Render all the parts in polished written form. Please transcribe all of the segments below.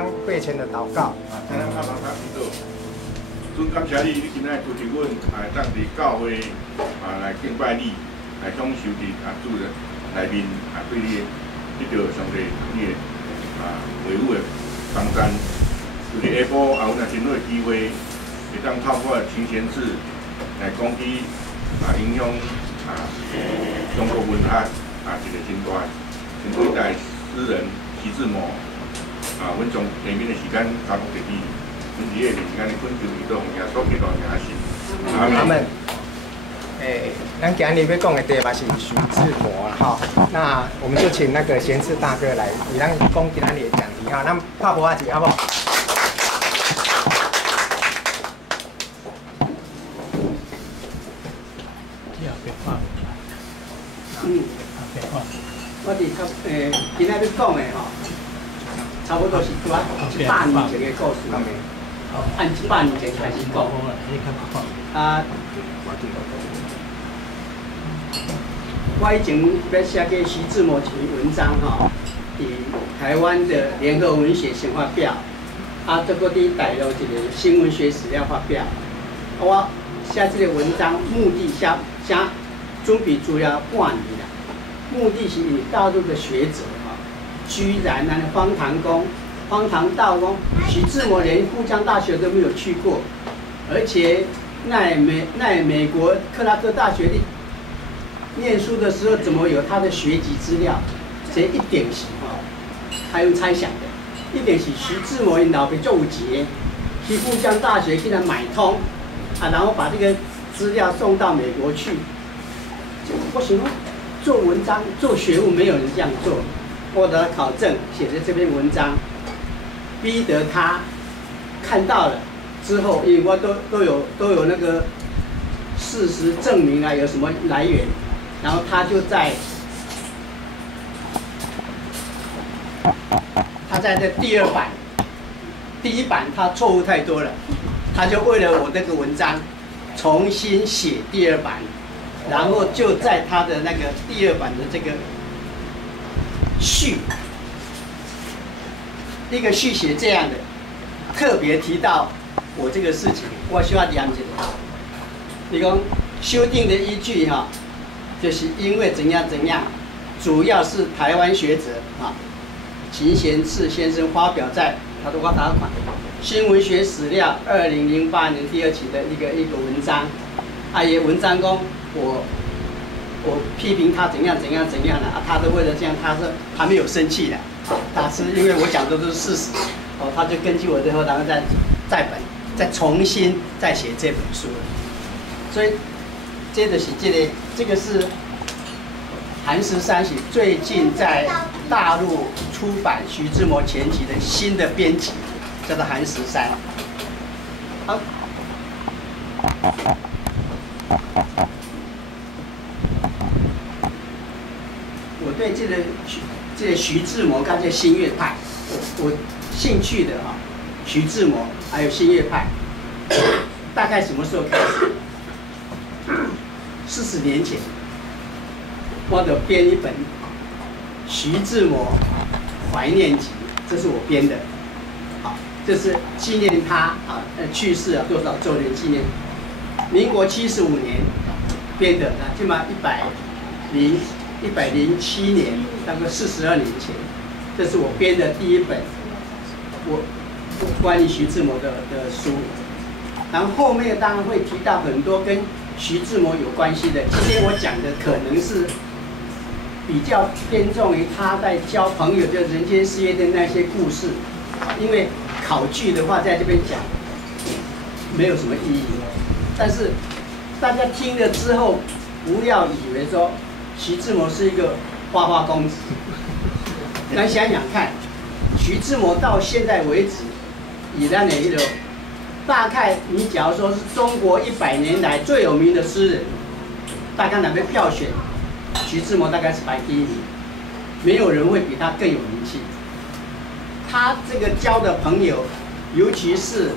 咱会前的祷告。咱阿妈他祈祷，尊感谢你，你今仔扶持阮，当伫教会来敬拜你，来享受伫主的内面对你得到上帝你的维护的同在。就是下晡阮若真好的机会，会当透过清闲寺来讲起影响中国文学一个真大真伟大诗人徐志摩阮从下面的时间交付给你，阮伫个时间的恳求祈祷，耶稣基督的名是。阿门。咱今日要讲的题目是徐志摩啦，哈。那我们就请那个贤次大哥来，以咱讲今日的讲题哈。咱拍波仔一好不好？我哋今仔要讲的吼，差不多是拄啊100年前的故事，按100年前开始讲。我以前要写给徐志摩一篇文章吼，伫台湾的联合文学先发表，这个伫大陆一个新闻学史料发表。我写这个文章目的写准备主要半年啦。目的是以大陆的学者居然荒唐到讲徐志摩连复江大学都没有去过，而且在美国克拉克大学里念书的时候，怎么有他的学籍资料？这一点是他用猜想的，一点是徐志摩因老爸做有钱，去复江大学竟然买通然后把这个资料送到美国去。我想说，做文章、做学务，没有人这样做。我得考证，写的这篇文章，逼得他看到了之后，因为我都有那个事实证明有什么来源，然后他就在这第2版，第1版他错误太多了，他就为了我这个文章重新写第2版。然后就在他的那个第2版的这个序，一个序写这样的，特别提到我这个事情，我需要讲一下。你讲修订的依据就是因为怎样，主要是台湾学者秦贤次先生发表在他的《新闻学史料》2008年第2期的一个文章，也文章讲。我批评他怎样的他都为了这样，他没有生气的，他是因为我讲的都是事实，他就根据我的后，然后再重新再写这本书了。所以这个是这个是韩十三是最近在大陆出版徐志摩全集的新的编辑，叫做韩十三。好。我对这个徐志摩跟这新月派，我兴趣的徐志摩还有新月派，大概什么时候开始？40年前，我得编一本徐志摩怀念集，这是我编的，这是纪念他去世多少周年纪念，民国75年编的，起码107年，大概42年前，这是我编的第1本关于徐志摩的书。然后后面当然会提到很多跟徐志摩有关系的。今天我讲的可能是比较偏重于他在交朋友，就人间事业的那些故事。因为考据的话，在这边讲没有什么意义。但是大家听了之后，不要以为说徐志摩是一个花花公子。来想想看，徐志摩到现在为止，以咱的一种，大概你假如说是中国100年来最有名的诗人，大概哪边票选，徐志摩大概是排第1名，没有人会比他更有名气。他这个交的朋友，尤其是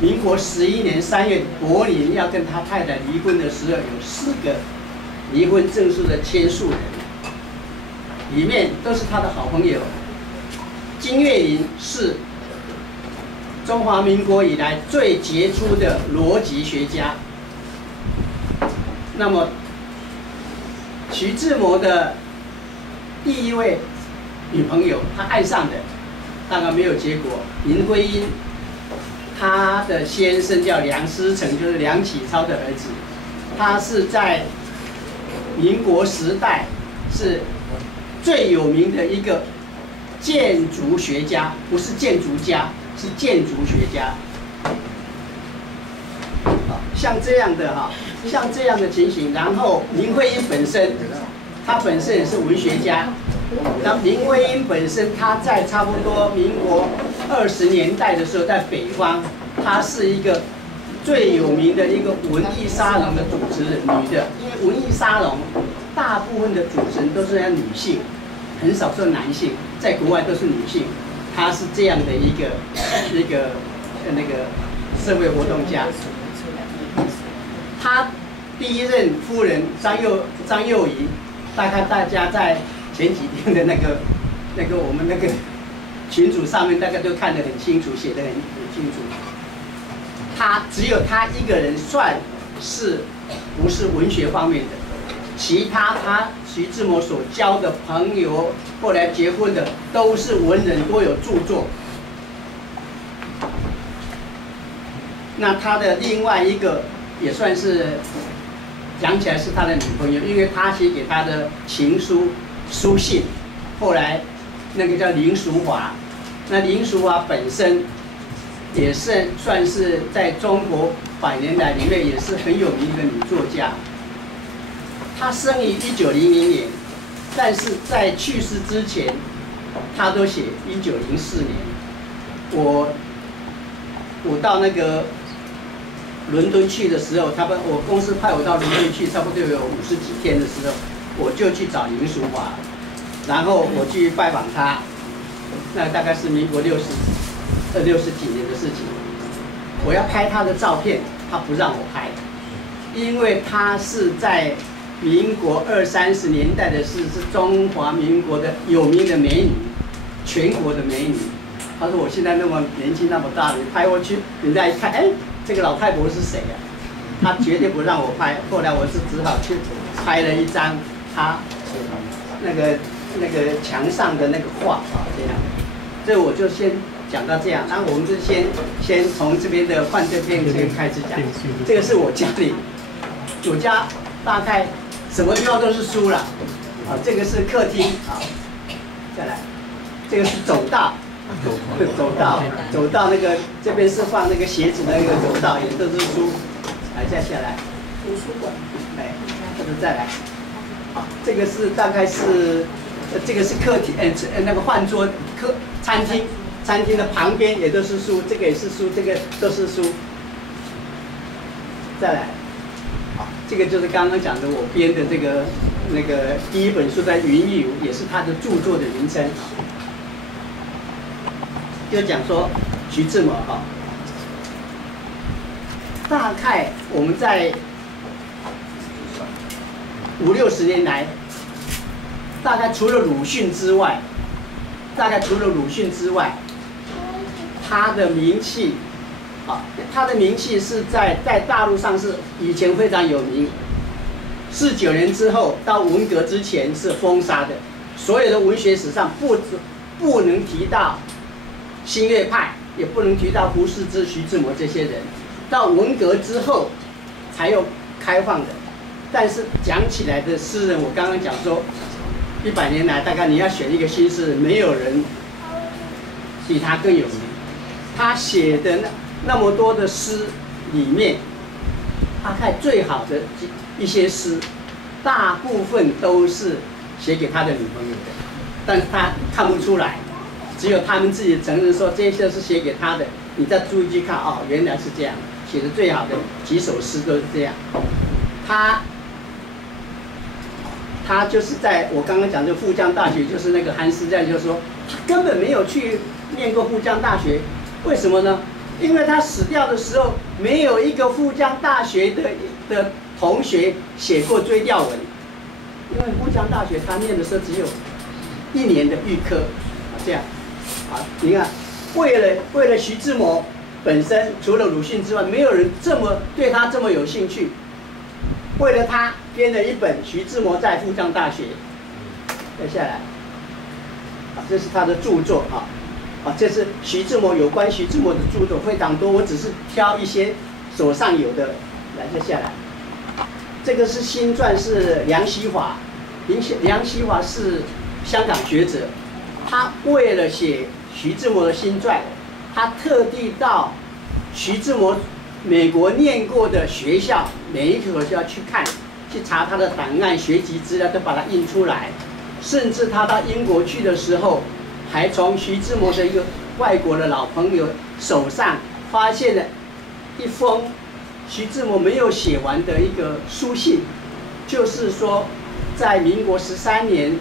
民国11年3月，柏林要跟他太太离婚的时候，有4个离婚证书的签署人，里面都是他的好朋友。金岳霖是中华民国以来最杰出的逻辑学家。那么，徐志摩的第一位女朋友，他爱上的，大概没有结果。林徽因，她的先生叫梁思成，就是梁启超的儿子。他是在民国时代是最有名的一个建筑学家，不是建筑家，是建筑学家。像这样的像这样的情形，然后林徽因本身，她本身也是文学家。那林徽因本身，她在差不多民国20年代的时候，在北方，她是一个最有名的一个文艺沙龙的主持人，女的。因为文艺沙龙大部分的主持人都是女性，很少是男性，在国外都是女性。她是这样的一个那个社会活动家。他第一任夫人张幼仪，大概大家在前几天的那个我们那个群组上面，大概都看得很清楚，写得很清楚。只有他一个人算是不是文学方面的，其他徐志摩所交的朋友，后来结婚的都是文人，都有著作。那他的另外一个也算是讲起来是他的女朋友，因为他写给他的情书信，后来那个叫林淑华。那林淑华本身也是算是在中国100年来里面也是很有名的女作家。她生于1900年，但是在去世之前，她都写1904年。我到那个伦敦去的时候，我公司派我到伦敦去，差不多有50几天的时候，我就去找林淑华，然后我去拜访她，那大概是民国60几年的事情。我要拍她的照片，她不让我拍，因为她是在民国20、30年代的事，是中华民国的有名的美女，全国的美女。她说我现在那么年轻那么大了，你拍过去，人家一看，哎。这个老太婆是谁啊？她绝对不让我拍。后来我是只好去拍了一张她那个墙上的那个画这样。这我就先讲到这样，然后我们就先从这边的犯罪片先开始讲。这个是我家里，我家大概什么地方都是书了。这个是客厅再来，这个是走道。走到那个这边是放那个鞋子的那个走道，也都是书。再下来，图书馆。或者再来。这个是大概是，这个是客厅，那个饭桌餐厅的旁边也都是书，这个也是书，这个都是书。再来，这个就是刚刚讲的我编的那个第一本书在云游，也是他的著作的名称。就讲说徐志摩大概我们在50、60年来，大概除了鲁迅之外，他的名气是在大陆上是以前非常有名。49年之后到文革之前是封杀的，所有的文学史上不能提到新月派，也不能提到胡适之、徐志摩这些人，到文革之后才有开放的。但是讲起来的诗人，我刚刚讲说，100年来大概你要选一个新诗人，没有人比他更有名。他写的那么多的诗里面，大概最好的一些诗，大部分都是写给他的女朋友的，但是他看不出来。只有他们自己承认说这些是写给他的，你再注意去看原来是这样，写的最好的几首诗都是这样。他就是在我刚刚讲的复江大学，就是那个韩师在就说他根本没有去念过复江大学，为什么呢？因为他死掉的时候，没有一个复江大学的同学写过追悼文，因为复江大学他念的时候只有1年的预科，这样。啊，你看，为了徐志摩本身，除了鲁迅之外，没有人对他这么有兴趣。为了他编了一本《徐志摩在复旦大学》，接下来，啊，这是他的著作啊，啊，这是有关徐志摩的著作非常多，我只是挑一些手上有的来接下来。这个是新传，是梁锡华，梁锡华是香港学者，他为了写徐志摩的新传，他特地到徐志摩美国念过的学校，每一所学校去看，去查他的档案、学籍资料，都把它印出来。甚至他到英国去的时候，还从徐志摩的一个外国的老朋友手上发现了一封徐志摩没有写完的一个书信，就是说，在民国13年，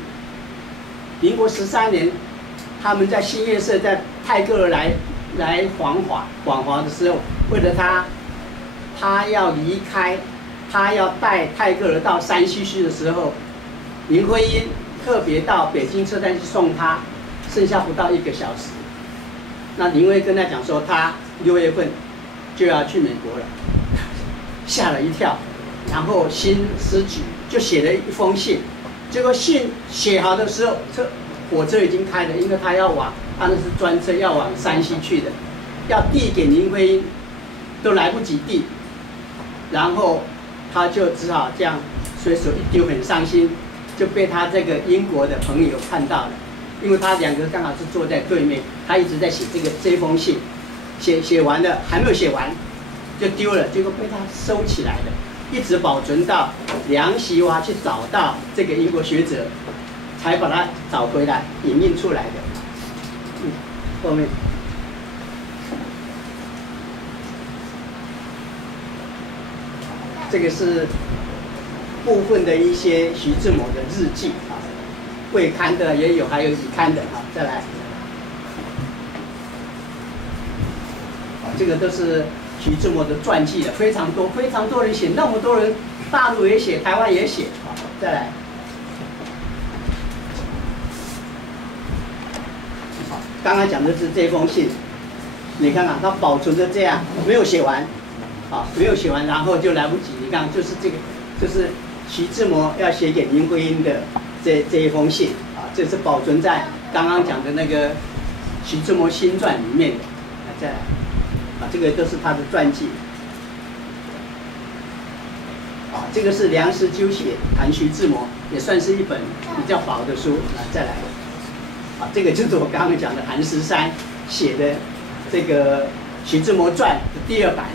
他们在新月社在泰戈尔来访华的时候，为了他要离开，他要带泰戈尔到山西去的时候，林徽因特别到北京车站去送他，剩下不到1个小时。那林徽因跟他讲说，他6月份就要去美国了，吓了一跳，然后心思急，就写了一封信。结果信写好的时候，火车已经开了，因为他那是专车要往山西去的，要递给林徽因，都来不及递，然后他就只好这样随手一丢，很伤心，就被他这个英国的朋友看到了，因为他2个刚好是坐在对面，他一直在写这封信，写完了还没有写完就丢了，结果被他收起来了，一直保存到梁锡华去找到这个英国学者，才把它找回来影印出来的。后面这个是部分的一些徐志摩的日记啊，未刊的也有，还有已刊的啊。再来，啊，这个都是徐志摩的传记的，非常多人写，那么多人，大陆也写，台湾也写啊。再来。刚刚讲的是这封信，你看看它保存的这样，没有写完，啊，没有写完，然后就来不及。你看，就是这个，就是徐志摩要写给林徽因的这一封信，啊，这是保存在刚刚讲的那个《徐志摩新传》里面的。再来，啊，这个都是他的传记。啊，这个是梁实秋写谈徐志摩，也算是一本比较薄的书。啊，再来。啊，这个就是我刚刚讲的韩十三写的这个《徐志摩传》的第2版。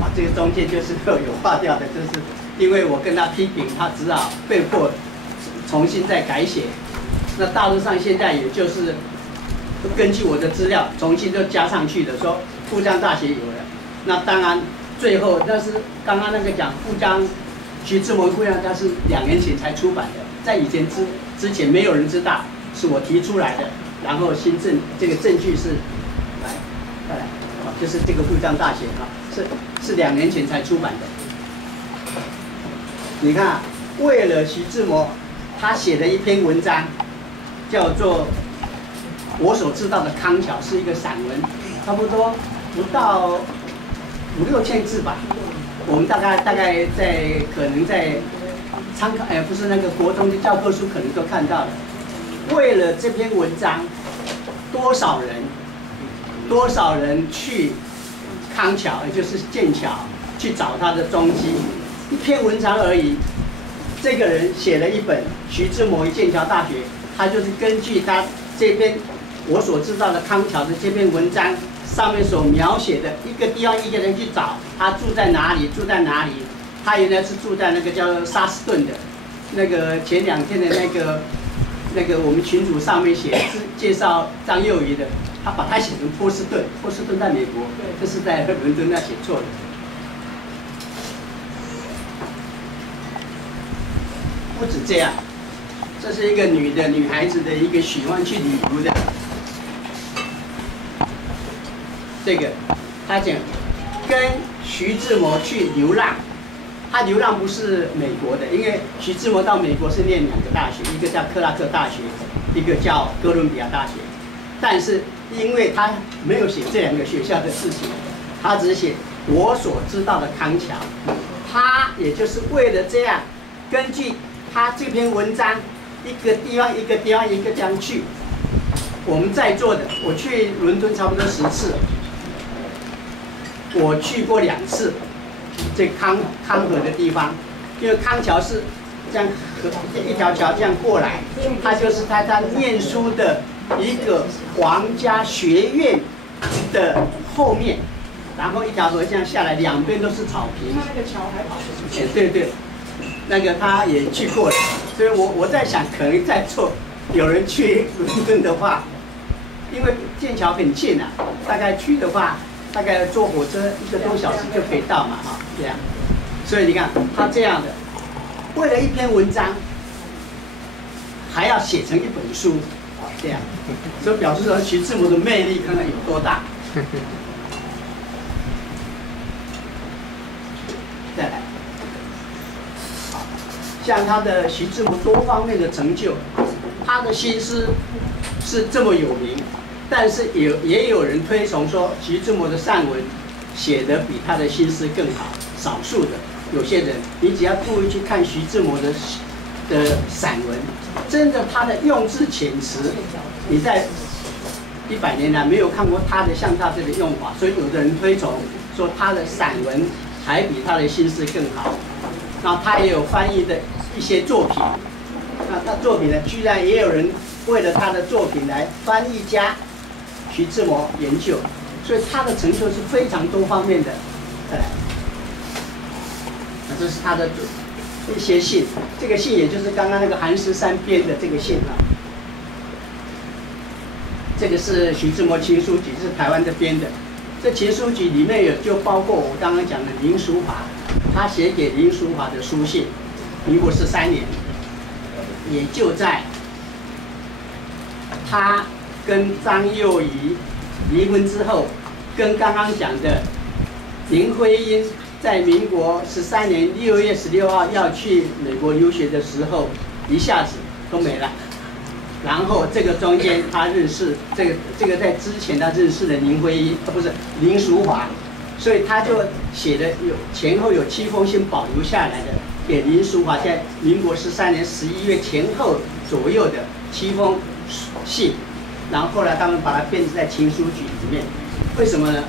啊，这个中间就是有划掉的，就是因为我跟他批评，他只好被迫重新再改写。那大陆上现在也就是根据我的资料重新都加上去的，说复旦大学有了。那当然最后那是刚刚那个讲徐志摩复旦，他是2年前才出版的，在以前之前没有人知道，是我提出来的。然后这个证据是，再来，就是这个复旦大学啊，是2年前才出版的。你看，为了徐志摩，他写了一篇文章，叫做《我所知道的康桥》，是一个散文，差不多不到5、6千字吧。我们大概可能在参考，不是那个国中的教科书可能都看到了。为了这篇文章，多少人去康桥，也就是剑桥，去找他的踪迹。一篇文章而已，这个人写了一本《徐志摩与剑桥大学》，他就是根据他这篇我所知道的康桥的这篇文章上面所描写的一个地方一个人去找，他住在哪里，他原来是住在那个叫沙斯顿的，那个前2天的那个我们群组上面介绍张幼仪的，他把它写成波士顿在美国，这是在伦敦那写错了。不止这样，这是一个女孩子的一个喜欢去旅游的。这个，他讲跟徐志摩去流浪，他流浪不是美国的，因为徐志摩到美国是念2个大学，一个叫克拉克大学，一个叫哥伦比亚大学。但是因为他没有写这两个学校的事情，他只写我所知道的康桥。他也就是为了这样，根据他这篇文章，一个地方一个地方一个地方去。我们在座的，我去伦敦差不多10次，我去过2次，这康河的地方，因为康桥是这样一条桥这样过来，它就是他念书的一个皇家学院的后面，然后一条河这样下来，两边都是草坪。他那个桥还跑出去。对对，那个他也去过了，所以我在想，可能在座有人去伦敦的话，因为剑桥很近啊，大概去的话，大概坐火车1个多小时就可以到嘛，哈，这样。所以你看他这样的，为了一篇文章，还要写成一本书，啊，这样，所以表示说徐志摩的魅力看看有多大。再来，像他的徐志摩多方面的成就，他的新诗是这么有名，但是也有人推崇说徐志摩的散文写得比他的新诗更好，少数的有些人，你只要注意去看徐志摩的散文，真的他的用字遣词，你在100年来没有看过他的像他这个用法，所以有的人推崇说他的散文还比他的新诗更好。然后他也有翻译的一些作品，那他作品呢，居然也有人为了他的作品来翻译家徐志摩研究，所以他的成就是非常多方面的。那这是他的一些信，这个信也就是刚刚那个韩十三编的这个信啊。这个是徐志摩情书集，是台湾的编的。这情书集里面就包括我刚刚讲的林淑华，他写给林淑华的书信，民国13年，也就在他跟张幼仪离婚之后，跟刚刚讲的林徽因在民国13年6月16号要去美国留学的时候，一下子都没了。然后这个中间他认识这个在之前他认识的林徽因，不是林淑华，所以他就写的前后有7封信保留下来的，给林淑华在民国13年11月前后左右的7封信，然后后来他们把它编织在情书集里面。为什么呢？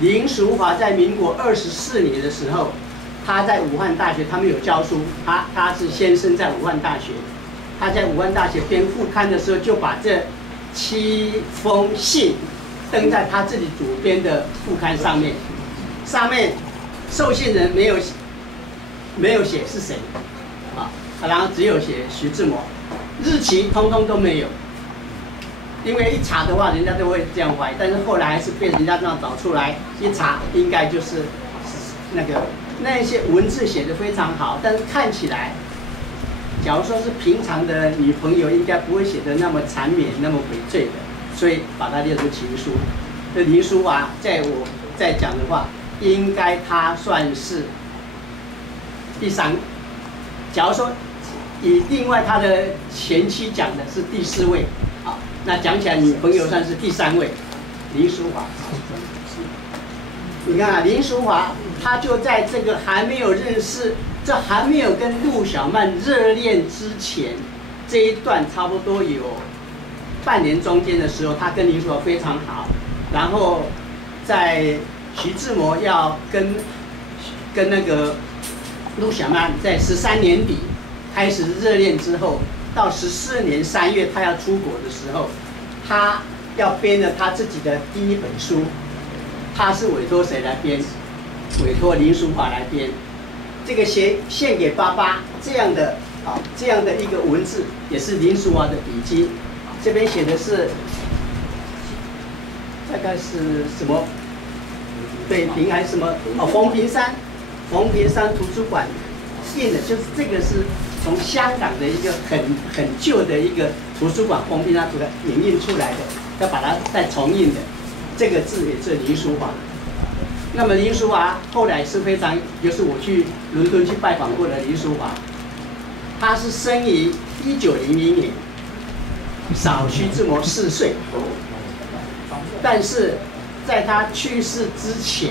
林淑华在民国24年的时候，他在武汉大学，他们有教书，他是先生在武汉大学。他在武汉大学编副刊的时候，就把这7封信登在他自己主编的副刊上面。上面受信人没有写是谁，啊，然后只有写徐志摩，日期通通都没有。因为一查的话，人家都会这样怀疑，但是后来还是被人家这样找出来，一查应该就是那些文字写得非常好，但是看起来。假如说是平常的女朋友，应该不会写得那么缠绵、那么悲催的，所以把它列入情书。这林淑华，我再讲的话，应该她算是第3。假如说以另外她的前妻讲的是第4位，好，那讲起来女朋友算是第3位，林淑华。你看啊，林淑华，她就在这个还没有认识。这还没有跟陆小曼热恋之前，这一段差不多有半年中间的时候，他跟林淑华非常好。然后在徐志摩要跟那个陆小曼在13年底开始热恋之后，到14年3月他要出国的时候，他要编了他自己的第1本书，他是委托谁来编？委托林淑华来编。这个献给爸爸这样的一个文字，也是林淑华的笔迹。这边写的是大概是什么北平还是什么？哦，冯平山图书馆印的，就是这个是从香港的一个很旧的一个图书馆冯平山图书馆影印出来的，要把它再重印的。这个字也是林淑华。那么林淑华后来是非常，就是我去伦敦去拜访过的林淑华，她是生于1900年，少徐志摩4岁，但是在他去世之前，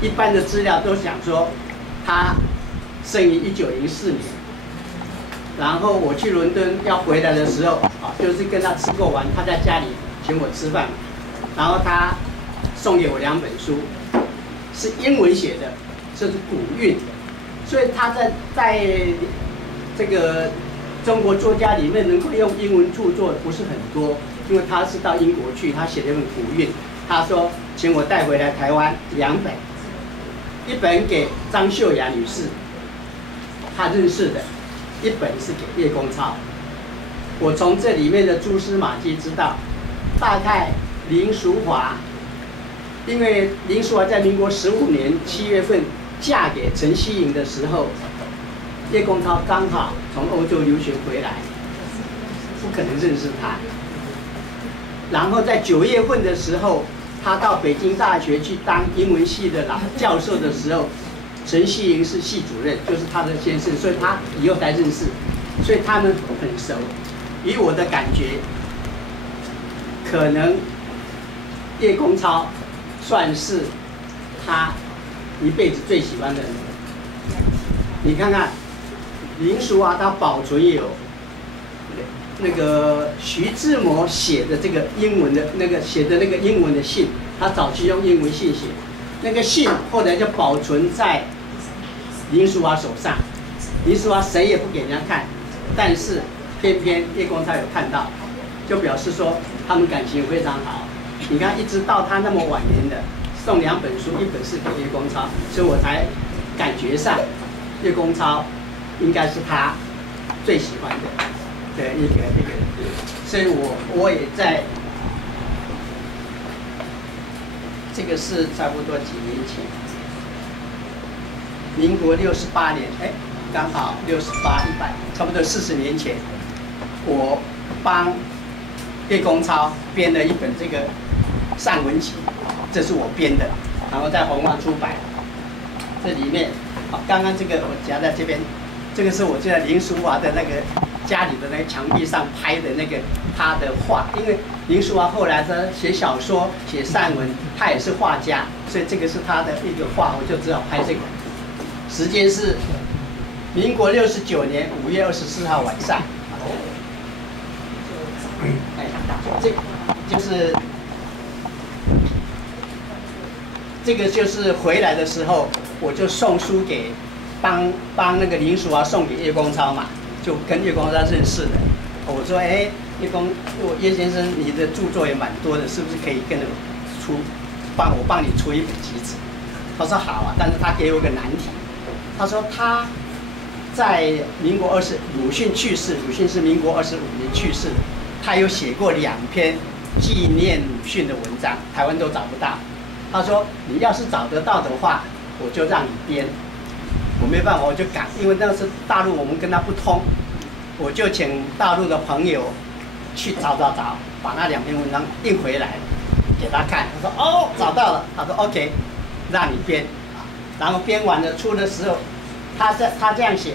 一般的资料都讲说他生于1904年。然后我去伦敦要回来的时候，就是跟他吃过完，他在家里请我吃饭，然后他送给我2本书，是英文写的，这是古韵，所以他在这个中国作家里面能够用英文著作不是很多，因为他是到英国去，他写了一本古韵，他说请我带回来台湾2本，一本给张秀雅女士，他认识的。一本是给叶公超，我从这里面的蛛丝马迹知道，大概林淑华，因为林淑华在民国15年7月份嫁给陈希莹的时候，叶公超刚好从欧洲留学回来，不可能认识他。然后在9月份的时候，他到北京大学去当英文系的老教授的时候。陈希莹是系主任，就是他的先生，所以他以后才认识，所以他们很熟。以我的感觉，可能叶公超算是他一辈子最喜欢的人。你看看林淑华，他保存有那个徐志摩写的这个英文的写的那个英文的信，他早期用英文信写，那个信后来就保存在林淑华手上，林淑华谁也不给人家看，但是偏偏叶公超有看到，就表示说他们感情非常好。你看，一直到他那么晚年的送2本书，一本是给叶公超，所以我才感觉上叶公超应该是他最喜欢的一个人，所以我也在，这个是差不多几年前。民国68年，刚好68、100，差不多40年前，我帮叶公超编了一本这个散文集，这是我编的，然后在红光出版。这里面，刚刚这个我夹在这边，这个是我记得林淑华的那个家里的那个墙壁上拍的那个他的画，因为林淑华后来他写小说、写散文，他也是画家，所以这个是他的一个画，我就只好拍这个。时间是民国69年5月24号晚上。这个就是回来的时候，我就送书给帮那个林淑华送给叶公超嘛，就跟叶公超认识的。我说，叶先生，你的著作也蛮多的，是不是可以跟着我帮你出一本集子？他说好啊，但是他给我个难题。他说他在民国鲁迅去世，鲁迅是民国25年去世的，他有写过2篇纪念鲁迅的文章，台湾都找不到。他说你要是找得到的话，我就让你编。我没办法，我就赶，因为那是大陆，我们跟他不通，我就请大陆的朋友去找，把那2篇文章印回来给他看。他说哦，找到了。他说 OK， 让你编。然后编完了出的时候，他这样写，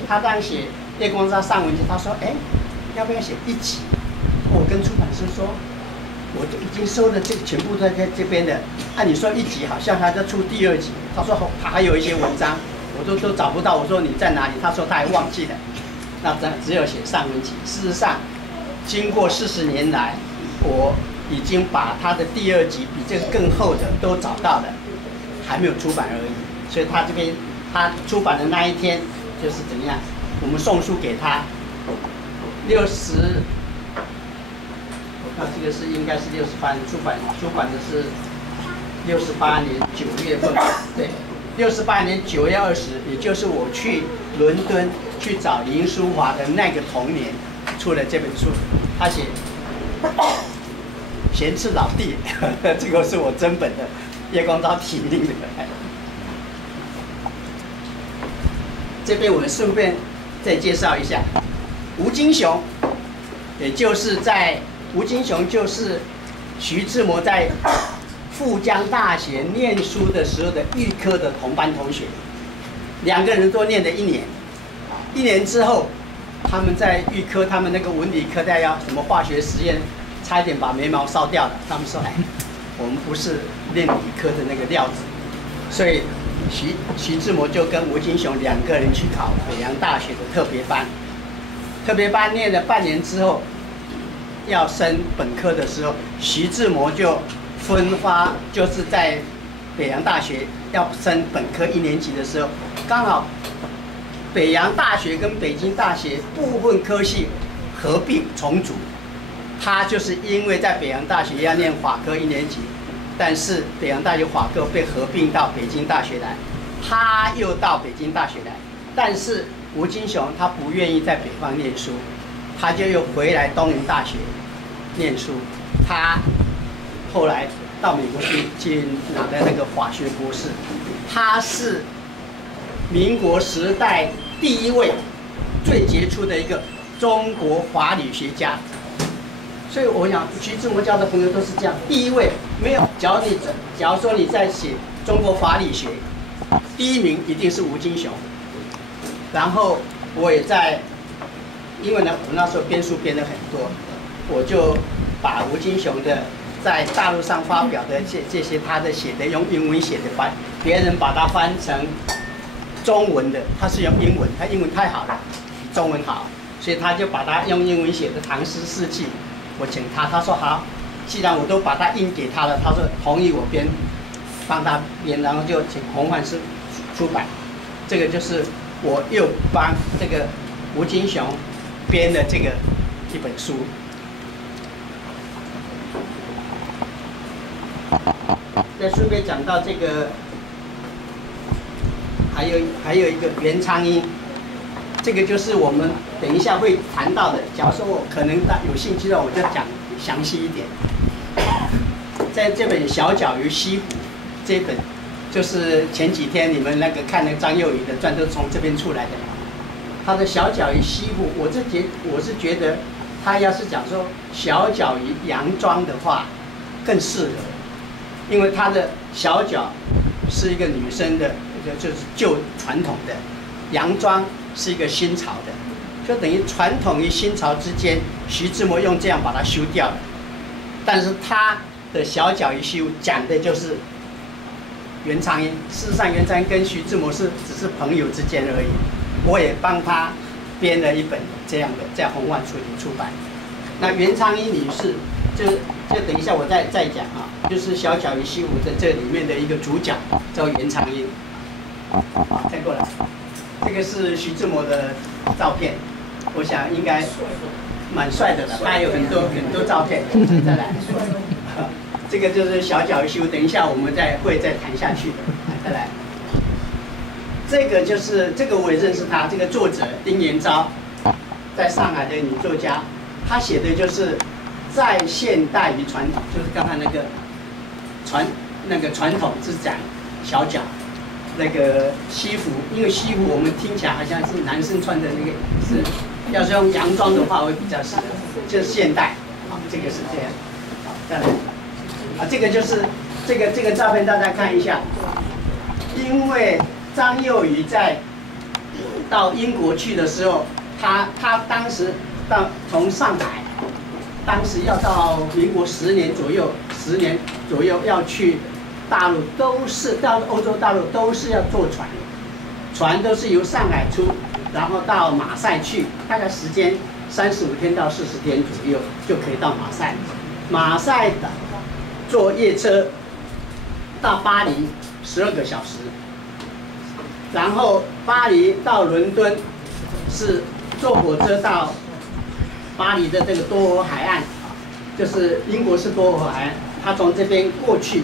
叶公超散文集，他说要不要写1集？我跟出版社说，我都已经收了这个全部都在这边的，按你说1集好像他在出第2集，他说他还有一些文章，我都找不到，我说你在哪里？他说他还忘记了，那只有写散文集。事实上，经过40年来，我已经把他的第2集比这个更厚的都找到了，还没有出版而已。所以他这边他出版的那一天就是怎么样？我们送书给他那这个是应该是68年出版的是68年9月份，对，68年9月20，也就是我去伦敦去找林淑华的那个同年出了这本书。他写闲次老弟，这个是我真本的，叶公超提名的。这边我们顺便再介绍一下吴金雄，也就是吴金雄就是徐志摩在复江大学念书的时候的预科的同班同学，2个人都念了1年，1年之后，他们在预科，他们那个文理科在要什么化学实验，差一点把眉毛烧掉了。他们说，我们不是念理科的那个料子，所以徐志摩就跟吴金雄2个人去考北洋大学的特别班。特别班念了半年之后，要升本科的时候，徐志摩就分发，就是在北洋大学要升本科1年级的时候，刚好北洋大学跟北京大学部分科系合并重组。他就是因为在北洋大学要念法科1年级，但是北洋大学法科被合并到北京大学来，他又到北京大学来，但是吴金雄他不愿意在北方念书，他就又回来东吴大学念书。他后来到美国去拿的那个法学博士，他是民国时代第一位最杰出的一个中国法理学家。所以我想，徐志摩交的朋友都是这样。第一位没有，假如说你在写中国法理学，第1名一定是吴金雄。然后我也在，因为呢，我那时候编书编得很多，我就把吴金雄的在大陆上发表的这些他的写的用英文写的，别人把它翻成中文的，他是用英文，他英文太好了，比中文好，所以他就把它用英文写的《唐诗四气》。我请他，他说好，既然我都把它印给他了，他说同意我编，帮他编，然后就请洪范书出版。这个就是我又帮这个吴金雄编的这个一本书。在书里讲到这个，还有一个袁昌英。这个就是我们等一下会谈到的。假如说我可能有兴趣的话，我就讲详细一点。在这本《小脚鱼西湖》这本，就是前几天你们那个看那个张幼仪的传都从这边出来的。他的《小脚鱼西湖》，我是觉得，他要是讲说小脚鱼洋装的话，更适合，因为他的小脚是一个女生的，就是旧传统的洋装。是一个新潮的，就等于传统与新潮之间，徐志摩用这样把它修掉了。但是他的小脚鱼西湖讲的就是袁昌英。事实上，袁昌英跟徐志摩只是朋友之间而已。我也帮他编了一本这样的，在洪范书里出版。那袁昌英女士，就等一下我再讲啊，就是小脚鱼西湖的这里面的一个主角叫袁昌英。再过来。这个是徐志摩的照片，我想应该蛮帅的了。他有很多照片，再来。这个就是小脚鱼西湖，等一下我们会再谈下去的。再来，这个就是这个我也认识他，这个作者丁元昭，在上海的女作家，她写的就是在现代与传统，就是刚才那个传统是讲小脚。那个西服，因为西服我们听起来好像是男生穿的那个，是要是用洋装的话会比较适合，就是现代，啊，这个是这样，好，再来，啊，这个就是这个照片大家看一下，因为张幼仪到英国去的时候，他当时从上海，当时要到民国10年左右要去。大陆都是到欧洲大陆都是要坐船，船都是由上海出，然后到马赛去，大概时间35天到40天左右就可以到马赛。马赛的坐夜车到巴黎12个小时，然后巴黎到伦敦是坐火车到巴黎的这个多河海岸，就是英国是多河海岸，他从这边过去。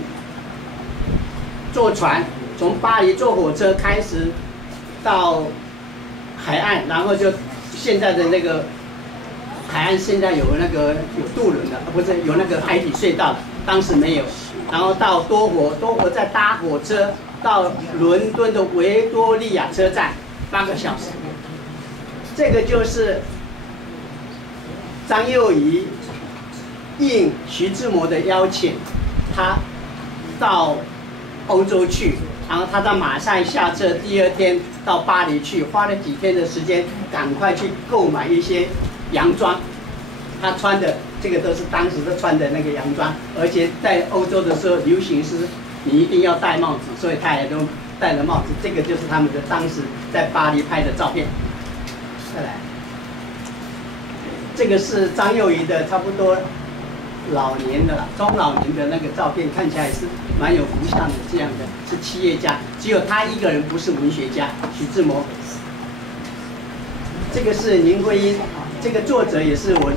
坐船从巴黎坐火车开始到海岸，然后就现在的那个海岸现在有渡轮的，不是有那个海底隧道的，当时没有。然后到多活再搭火车到伦敦的维多利亚车站8个小时。这个就是张幼仪应徐志摩的邀请，他到欧洲去，然后他到马赛下车，第2天到巴黎去，花了几天的时间，赶快去购买一些洋装。他穿的这个都是当时的穿的那个洋装，而且在欧洲的时候流行是你一定要戴帽子，所以他也都戴了帽子。这个就是他们的当时在巴黎拍的照片。再来，这个是张幼仪的差不多老年的了，中老年的那个照片，看起来是蛮有福相的，这样的是企业家，只有他一个人不是文学家，徐志摩。这个是林徽因，这个作者也是我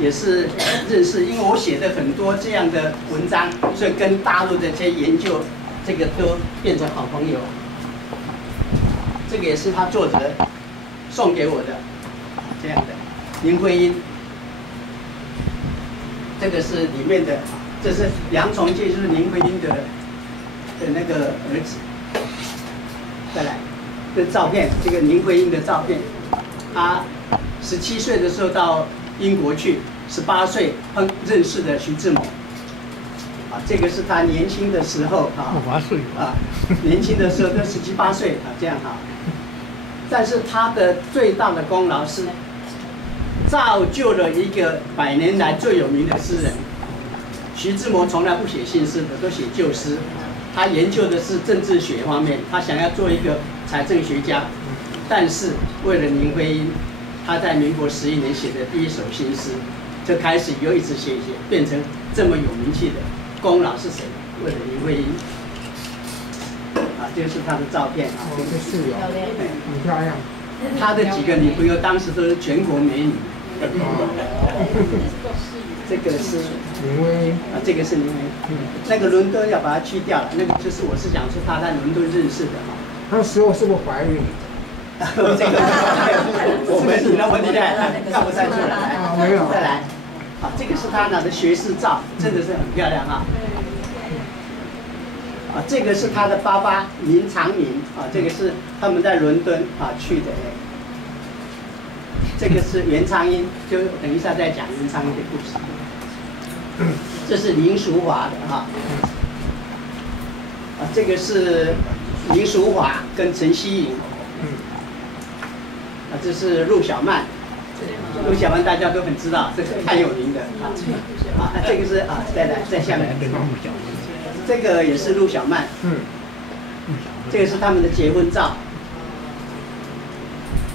也是认识，因为我写的很多这样的文章，所以跟大陆的这些研究，这个都变成好朋友。这个也是他作者送给我的，这样的林徽因。这个是里面的，这是梁从诫，就是林徽因的那个儿子。再来，这照片，这个林徽因的照片，他17岁的时候到英国去，18岁认识的徐志摩。啊，这个是他年轻的时候啊，18岁啊，年轻的时候都17、18岁啊，这样哈。但是他的最大的功劳是造就了一个100年来最有名的诗人。徐志摩从来不写新诗的，都写旧诗。他研究的是政治学方面，他想要做一个财政学家，但是为了林徽因，他在民国11年写的第一首新诗，就开始又一直写，变成这么有名气的。功劳是谁？为了林徽因。啊，这是他的照片啊，这是有，很漂亮。他的几个女朋友当时都是全国美女。这个是林徽因啊，这个是林徽因。那个伦敦要把它去掉了，那个就是我是讲说他在伦敦认识的哈。那时候是不是怀孕？这个我们你那么厉害，看不太出来。啊，没有。再来，啊，这个是他拿的学士照，真的是很漂亮啊。啊，这个是他的爸爸林长民啊，这个是他们在伦敦啊去的。这个是袁昌英，就等一下再讲袁昌英的故事。这是林淑华的哈。啊，这个是林淑华跟陈希颖。啊，这是陆小曼。陆小曼大家都很知道，这个太有名的啊。啊，这个是啊，在下面。这个也是陆小曼。这个是他们的结婚照。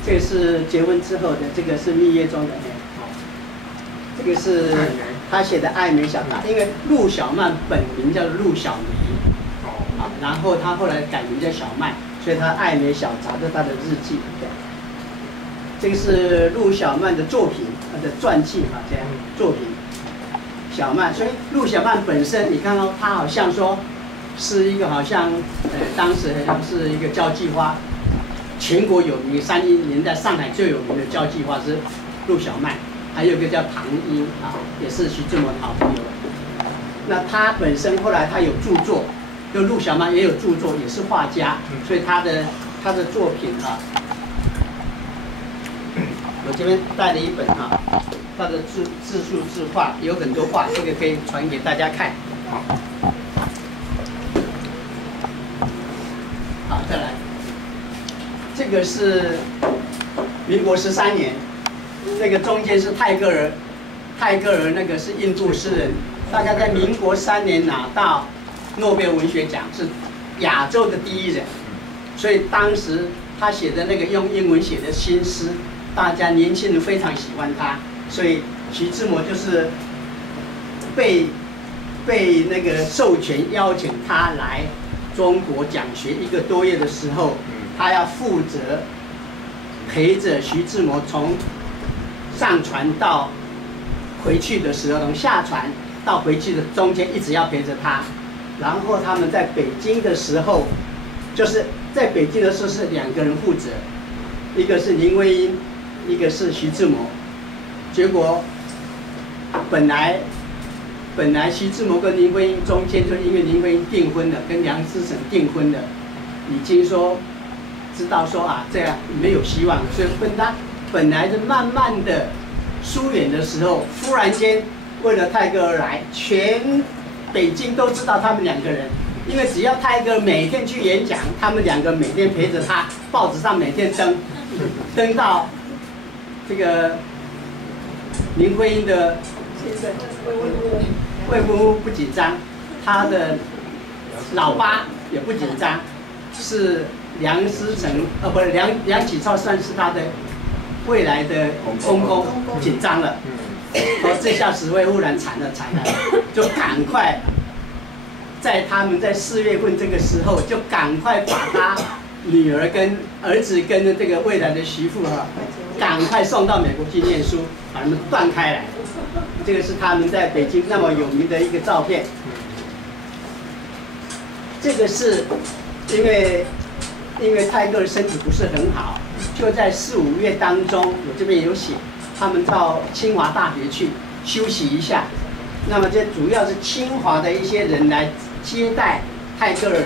这个是结婚之后的，这个是蜜月中的。这个是他写的《爱美小杂》，因为陆小曼本名叫陆小梅，啊，然后他后来改名叫小曼，所以他《爱美小杂》这是他的日记。这个是陆小曼的作品，他的传记啊，这样作品。小曼，所以陆小曼本身，你看到他好像说是一个好像当时好像是一个交际花。全国有名，30年代上海最有名的交际花是陆小曼，还有一个叫唐英啊，也是徐志摩的好朋友。那他本身后来他有著作，就陆小曼也有著作，也是画家，所以他的作品啊，我这边带了一本啊，他的自述自画有很多画，这个可以传给大家看。好，再来。这个是民国13年，这个中间是泰戈尔，那个是印度诗人，大概在民国3年拿到诺贝尔文学奖，是亚洲的第一人，所以当时他写的那个用英文写的新诗，大家年轻人非常喜欢他，所以徐志摩就是被那个授权邀请他来中国讲学1个多月的时候。他要负责陪着徐志摩从上船到回去的时候，从下船到回去的中间一直要陪着他。然后他们在北京的时候，就是在北京的时候是2个人负责，一个是林徽因，一个是徐志摩。结果本来徐志摩跟林徽因中间就因为林徽因订婚了，跟梁思成订婚了，已经说。知道说啊，这样没有希望，所以跟他本来是慢慢的疏远的时候，忽然间为了泰戈尔来，全北京都知道他们2个人，因为只要泰戈尔每天去演讲，他们2个每天陪着他，报纸上每天登到这个林徽因的魏文屋不紧张，他的老八也不紧张，是梁思成不是梁启超算是他的未来的公公紧张了，这下子会忽然惨了，就赶快在他们在4月份这个时候就赶快把他女儿跟儿子跟这个未来的媳妇赶快送到美国去念书，把他们断开来。这个是他们在北京那么有名的一个照片。这个是因为泰戈尔身体不是很好，就在4、5月当中，我这边有写，他们到清华大学去休息一下。那么这主要是清华的一些人来接待泰戈尔。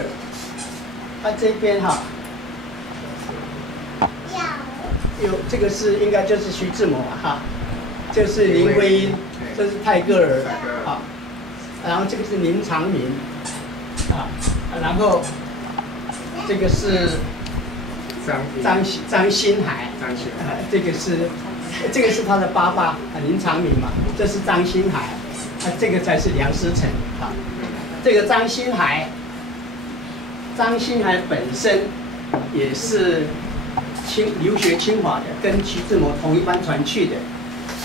这边有这个是应该就是徐志摩这是林徽因，这是泰戈尔然后这个是林长民然后这个是张新海，这个是他的爸爸林长民嘛，这是张新海，这个才是梁思成这个张新海本身也是留学清华的，跟徐志摩同一班船去的，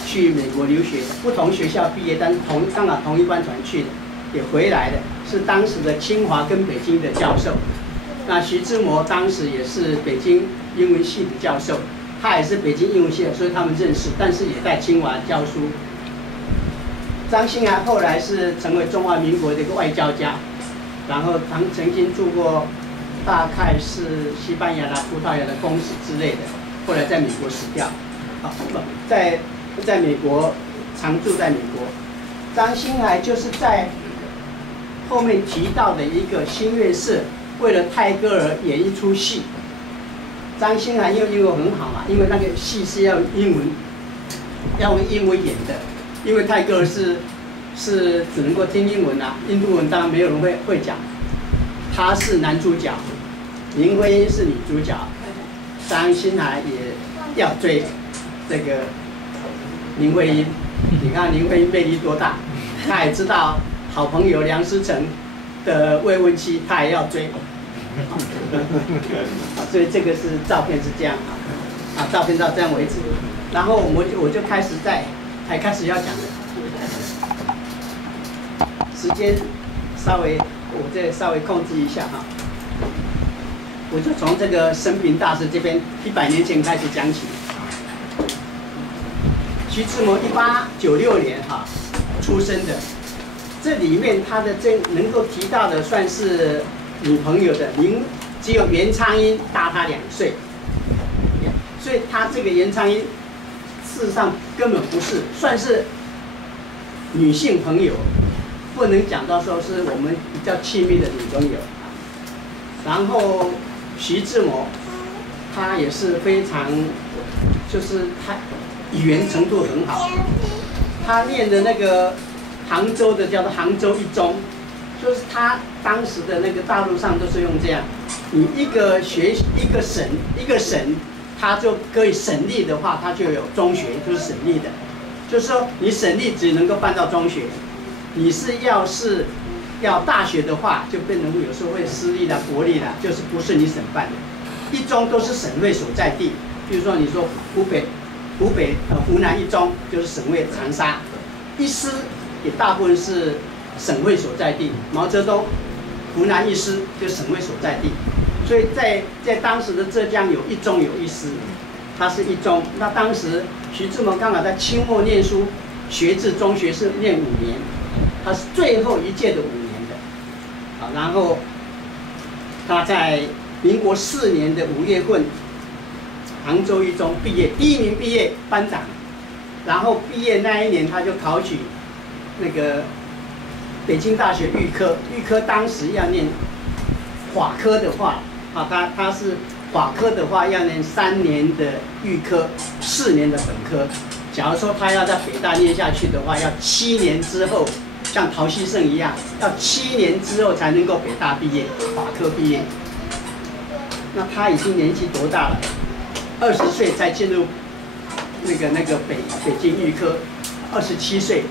去美国留学的，不同学校毕业，但是刚好同一班船去的，也回来的，是当时的清华跟北京的教授。那徐志摩当时也是北京英文系的教授，他也是北京英文系的，所以他们认识，但是也在清华教书。张新海后来是成为中华民国的一个外交家，然后曾经住过大概是西班牙啦、葡萄牙的公使之类的，后来在美国死掉。在美国常住在美国。张新海就是在后面提到的一个新月社，为了泰戈尔演一出戏。张新海因为英文很好嘛，因为那个戏是要用英文演的，因为泰戈尔是只能够听英文印度文当然没有人会讲。他是男主角，林徽因是女主角，张新海也要追这个林徽因。你看林徽因魅力多大，他也知道好朋友梁思成的未婚妻，他也要追。所以这个是照片是这样照片到这样为止。然后我就开始要讲了，时间我再稍微控制一下我就从这个生平大师这边100年前开始讲起。徐志摩1896年出生的，这里面他的能够提到的算是女朋友的，只有袁昌英大他2岁，所以他这个袁昌英事实上根本不是算是女性朋友，不能讲到说是我们比较亲密的女朋友。然后徐志摩他也是非常，就是他语言程度很好，他念的那个杭州的叫做杭州一中，就是他当时的那个大陆上都是用这样，你一个省，它就可以省立的话，它就有中学，就是省立的，就是说你省立只能够办到中学，你要大学的话，就变成有时候会私立啦、国立啦，就是不是你省办的，一中都是省会所在地，比如说你说湖南一中就是省会长沙，一师也大部分是省会所在地，毛泽东湖南一师就是省会所在地，所以在当时的浙江有一中有一师，它是一中。那当时徐志摩刚好在清末念书，学制中学是念5年，他是最后一届的5年的，然后他在民国4年的5月份。杭州一中毕业，第1名毕业班长，然后毕业那一年他就考取那个北京大学预科，预科当时要念法科的话，他是法科的话要念3年的预科，4年的本科。假如说他要在北大念下去的话，要7年之后，像陶希圣一样，要7年之后才能够北大毕业，法科毕业。那他已经年纪多大了？20岁才进入那个北京预科，27岁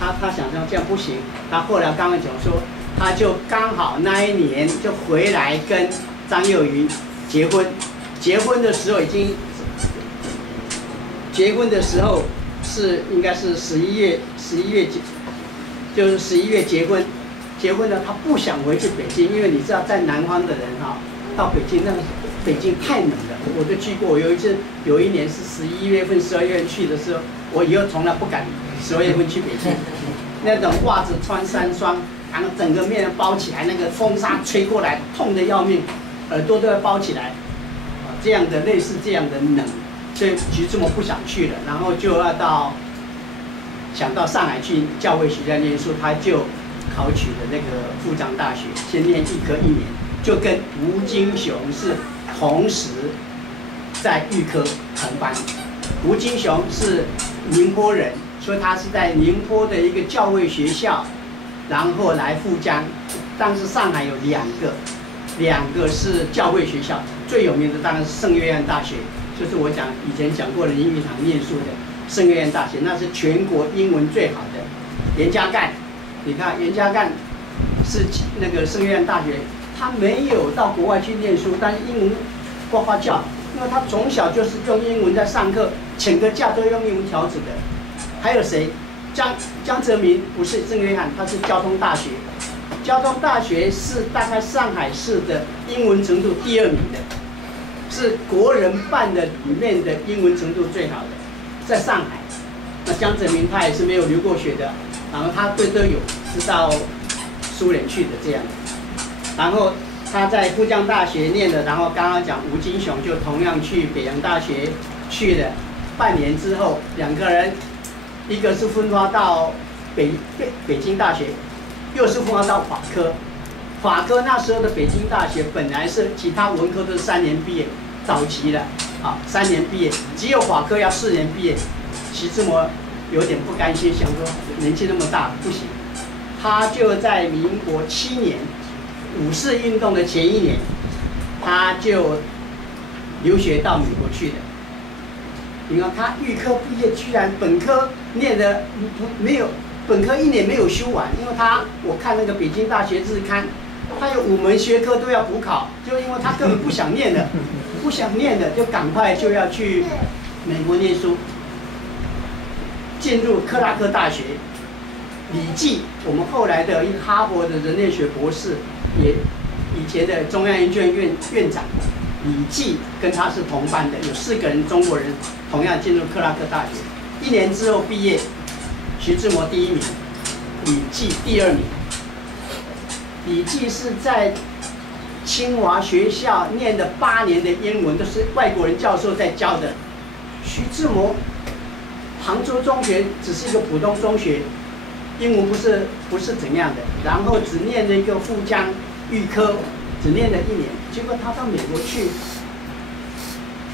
他想说这样不行，他后来刚刚讲说，他就刚好那一年就回来跟张幼仪结婚，结婚的时候是应该是11月就是11月结婚，结婚了他不想回去北京，因为你知道在南方的人哈，到北京那个北京太冷了，我都去过，我有一年是11月份、12月份去的时候，我以后从来不敢12月份去北京，那种袜子穿3双，然后整个面包起来，那个风沙吹过来，痛得要命，耳朵都要包起来，这样的类似这样的冷，所以徐志摩不想去了，然后就要想到上海去教会学校念书，他就考取了那个复旦大学，先念预科1年，就跟吴金雄是同时在预科同班。吴金雄是宁波人，所以他是在宁波的一个教会学校，然后来复江。当时上海有两个是教会学校，最有名的当然是圣约翰大学，就是我以前讲过的林语堂念书的圣约翰大学，那是全国英文最好的。严家淦，你看严家淦是那个圣约翰大学，他没有到国外去念书，但是英文呱呱叫，因为他从小就是用英文在上课，请个假都用英文条子的。还有谁？江泽民不是圣约翰，他是交通大学。交通大学是大概上海市的英文程度第2名的，是国人办的里面的英文程度最好的，在上海。那江泽民他也是没有留过学的，然后他对都有是到苏联去的这样。然后他在复江大学念的，然后刚刚讲吴金雄就同样去北洋大学去了，半年之后2个人，一个是分发到北京大学，又是分发到法科。法科那时候的北京大学本来是其他文科都是3年毕业，早期的3年毕业，只有法科要4年毕业。徐志摩有点不甘心，想说年纪那么大不行，他就在民国7年5四运动的前1年，他就留学到美国去的。你看他预科毕业，居然本科念的没有，本科1年没有修完，因为我看那个北京大学日刊，他有5门学科都要补考，就因为他根本不想念的，就赶快就要去美国念书。进入克拉克大学，李济，我们后来的一个哈佛的人类学博士，也以前的中央研究院院长，李济跟他是同班的，有4个人中国人同样进入克拉克大学。1年之后毕业，徐志摩第1名，李济第2名。李济是在清华学校念的8年的英文，都是外国人教授在教的。徐志摩杭州中学只是一个普通中学，英文不是怎样的，然后只念了一个复江预科，只念了1年，结果他到美国去，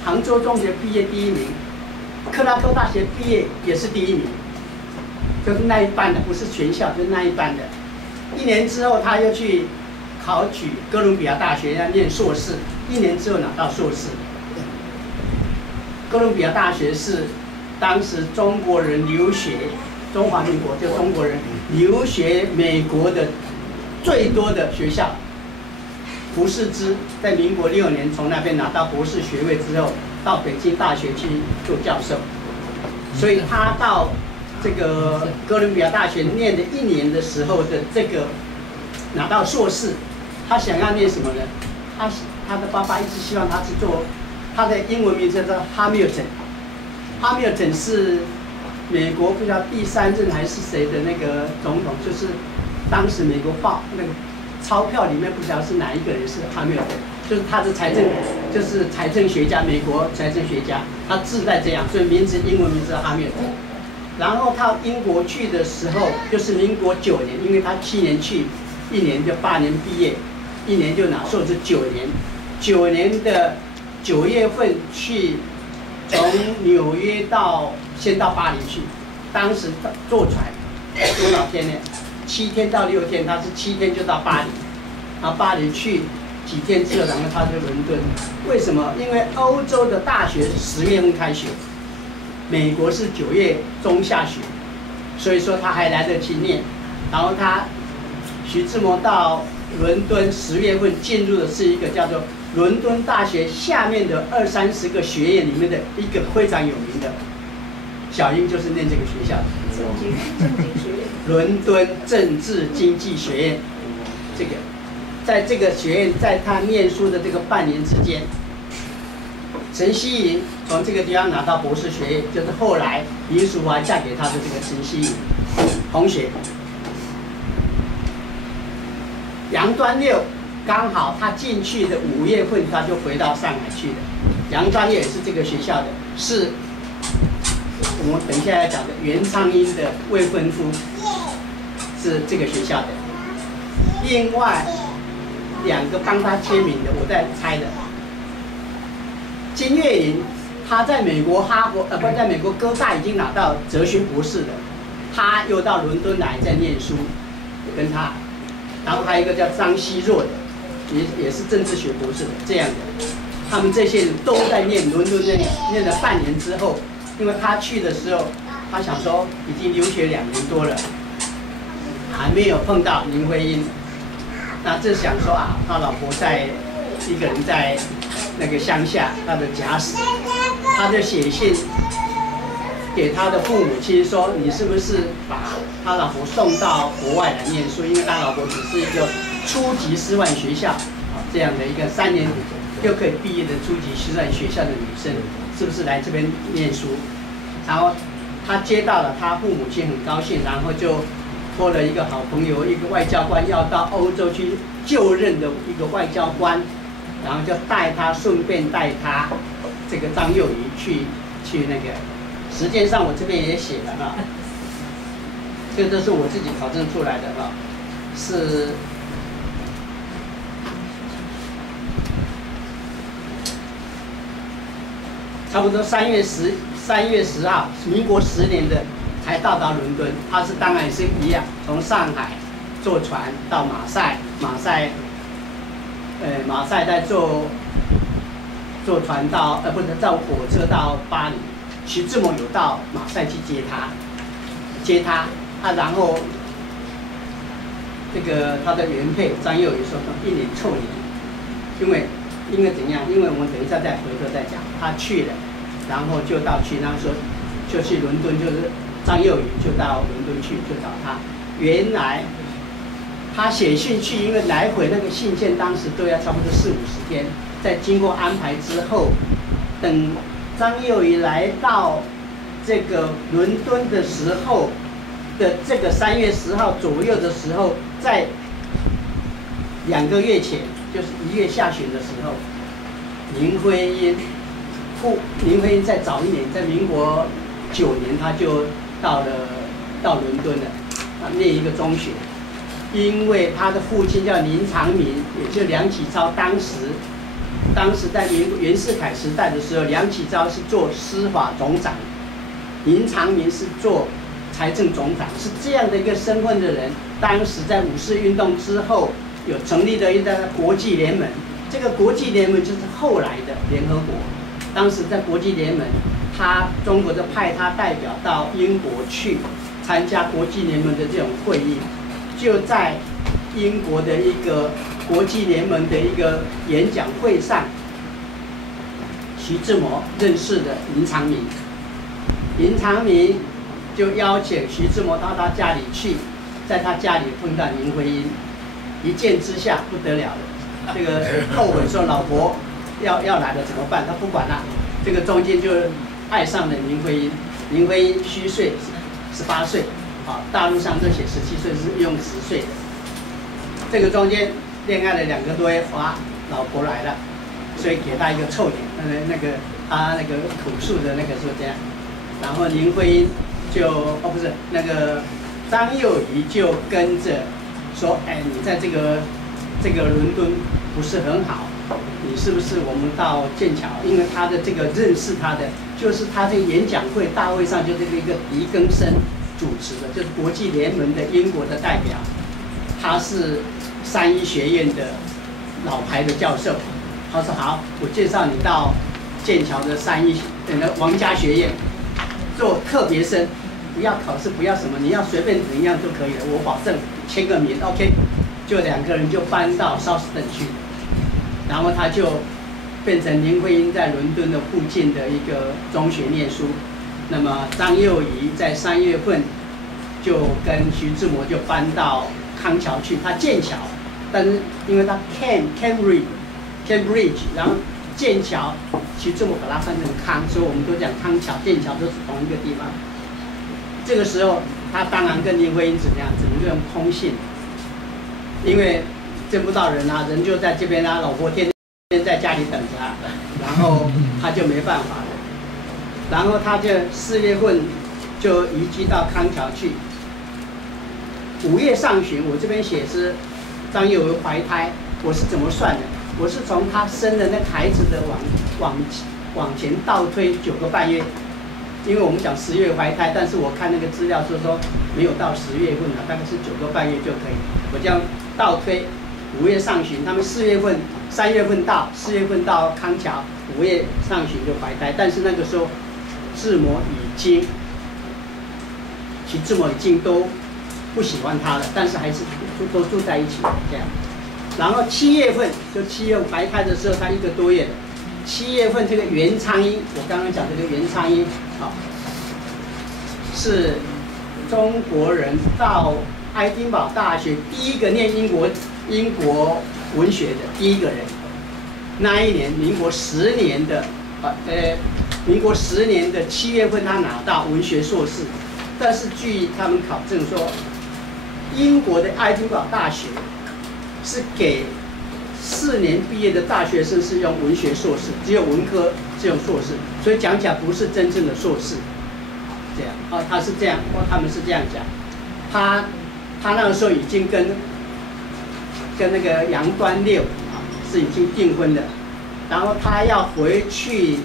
杭州中学毕业第1名，克拉克大学毕业也是第1名，就是那一班的，不是全校，就是那一班的。1年之后他又去考取哥伦比亚大学要念硕士，1年之后拿到硕士。哥伦比亚大学是当时中国人留学，中华民国就中国人留学美国的最多的学校。胡适之在民国6年从那边拿到博士学位之后，到北京大学去做教授，所以他到这个哥伦比亚大学念的1年的时候的这个拿到硕士，他想要念什么呢？他的爸爸一直希望他去做，他的英文名字叫哈密尔顿。哈密尔顿是美国不知道第3任还是谁的那个总统，就是当时美国报那个钞票里面不晓得是哪一个人是哈密尔顿，就是他的就是财政学家，美国财政学家，他自带这样，所以英文名字叫哈密尔顿。然后到英国去的时候，就是民国9年，因为他7年去，1年就8年毕业，1年就拿硕士9年，9年的9月份去。从纽约先到巴黎去，当时坐船多少天呢？7天到6天，他是7天就到巴黎，然后巴黎去几天之后，然后他就伦敦。为什么？因为欧洲的大学是10月份开学，美国是9月中下旬，所以说他还来得及念。然后徐志摩到伦敦10月份进入的是一个叫做伦敦大学下面的20-30个学院里面的一个非常有名的。小英就是念这个学校的。政经学院。伦敦政治经济学院，这个，在这个学院，在他念书的这个半年之间，陈希莹从这个地方拿到博士学位，就是后来林淑华嫁给他的这个陈希莹同学。杨端六刚好他进去的5月份，他就回到上海去了。杨端六也是这个学校的，是我们等一下要讲的袁昌英的未婚夫，是这个学校的。另外2个帮他签名的，我在猜的。金岳霖，他在美国在美国哥大已经拿到哲学博士了，他又到伦敦来在念书，跟他。然后还有一个叫张希若的，也是政治学博士的这样的。他们这些人都在念伦敦念了半年之后。因为他去的时候，他想说已经留学2年多了，还没有碰到林徽因，那这想说啊，他老婆一个人在那个乡下，他的假死，他就写信给他的父母亲说，你是不是把他老婆送到国外来念书？因为他老婆只是一个初级师范学校这样的一个3年就可以毕业的初级师范学校的女生。是不是来这边念书？然后他接到了，他父母亲很高兴，然后就托了一个好朋友，一个外交官要到欧洲去就任的一个外交官，然后就顺便带他这个张幼仪去那个。时间上我这边也写了啊，这个都是我自己考证出来的啊，是。差不多3月10号，民国10年的才到达伦敦。他是当然也是一样，从上海坐船到马赛，马赛再坐船到不是坐火车到巴黎。徐志摩有到马赛去接他啊，然后这个他的原配张幼仪说1年臭年，因为怎样？因为我们等一下再回头再讲，他去了。然后就然后说就去伦敦，就是张幼仪就到伦敦去就找他。原来他写信去，因为来回那个信件当时都要差不多40-50天，在经过安排之后，等张幼仪来到这个伦敦的时候的这个3月10号左右的时候，在2个月前，就是1月下旬的时候，林徽因再早一年，在民国9年，他就到伦敦了，念一个中学。因为他的父亲叫林长民，也就梁启超，当时在袁世凯时代的时候，梁启超是做司法总长，林长民是做财政总长，是这样的一个身份的人。当时在五四运动之后，有成立了一个国际联盟，这个国际联盟就是后来的联合国。当时在国际联盟，中国就派他代表到英国去参加国际联盟的这种会议，就在英国的一个国际联盟的一个演讲会上，徐志摩认识的林长民，林长民就邀请徐志摩到他家里去，在他家里碰到林徽因，一见之下不得了了，这个后悔说老婆要来了怎么办？他不管了，这个中间就爱上了林徽因。林徽因虚岁18岁，大陆上都写17岁，是用10岁的。这个中间恋爱了2个多月，老婆来了，所以给他一个臭脸，他那个口述的那个说这样，然后林徽因不是那个张幼仪就跟着说，哎，你在这个伦敦不是很好。你是不是我们到剑桥？因为他的这个认识他的，就是他这个演讲会大会上，就这个一个狄更森主持的，就是国际联盟的英国的代表，他是3一学院的老牌的教授。他说好，我介绍你到剑桥的3一王家学院做特别生，不要考试，不要什么，你要随便怎样就可以了，我保证签个名 ，OK。就2个人就搬到绍斯顿去，然后他就变成林徽因在伦敦的附近的一个中学念书。那么张幼仪在3月份就跟徐志摩就搬到康桥去，他剑桥，但是因为他 Cambridge， 然后剑桥，徐志摩把它翻成康，所以我们都讲康桥、剑桥都是同一个地方。这个时候，他当然跟林徽因怎么样，只能用通信，因为见不到人啊，人就在这边啊，老婆天天在家里等着啊，然后他就没办法了。然后他就4月份就移居到康桥去。5月上旬，我这边写是张幼仪怀胎，我是怎么算的？我是从他生的那个孩子的往前倒推9个半月，因为我们讲10月怀胎，但是我看那个资料说没有到10月份啊，大概是9个半月就可以。我这样倒推，5月上旬，他们3月份到，4月份到康桥，5月上旬就怀胎，但是那个时候志摩徐志摩已经都不喜欢他了，但是还是都住在一起这样。然后7月份怀胎的时候，他1个多月了。7月份这个袁昌英，我刚刚讲这个袁昌英，好，是中国人到爱丁堡大学第一个念英国文学的第一个人。那一年，民国10年的7月份，他拿到文学硕士。但是据他们考证说，英国的爱丁堡大学是给4年毕业的大学生是用文学硕士，只有文科是用硕士，所以讲起来不是真正的硕士。这样他是这样，他们是这样讲。他那个时候已经跟那个杨端六是已经订婚的，然后他要回去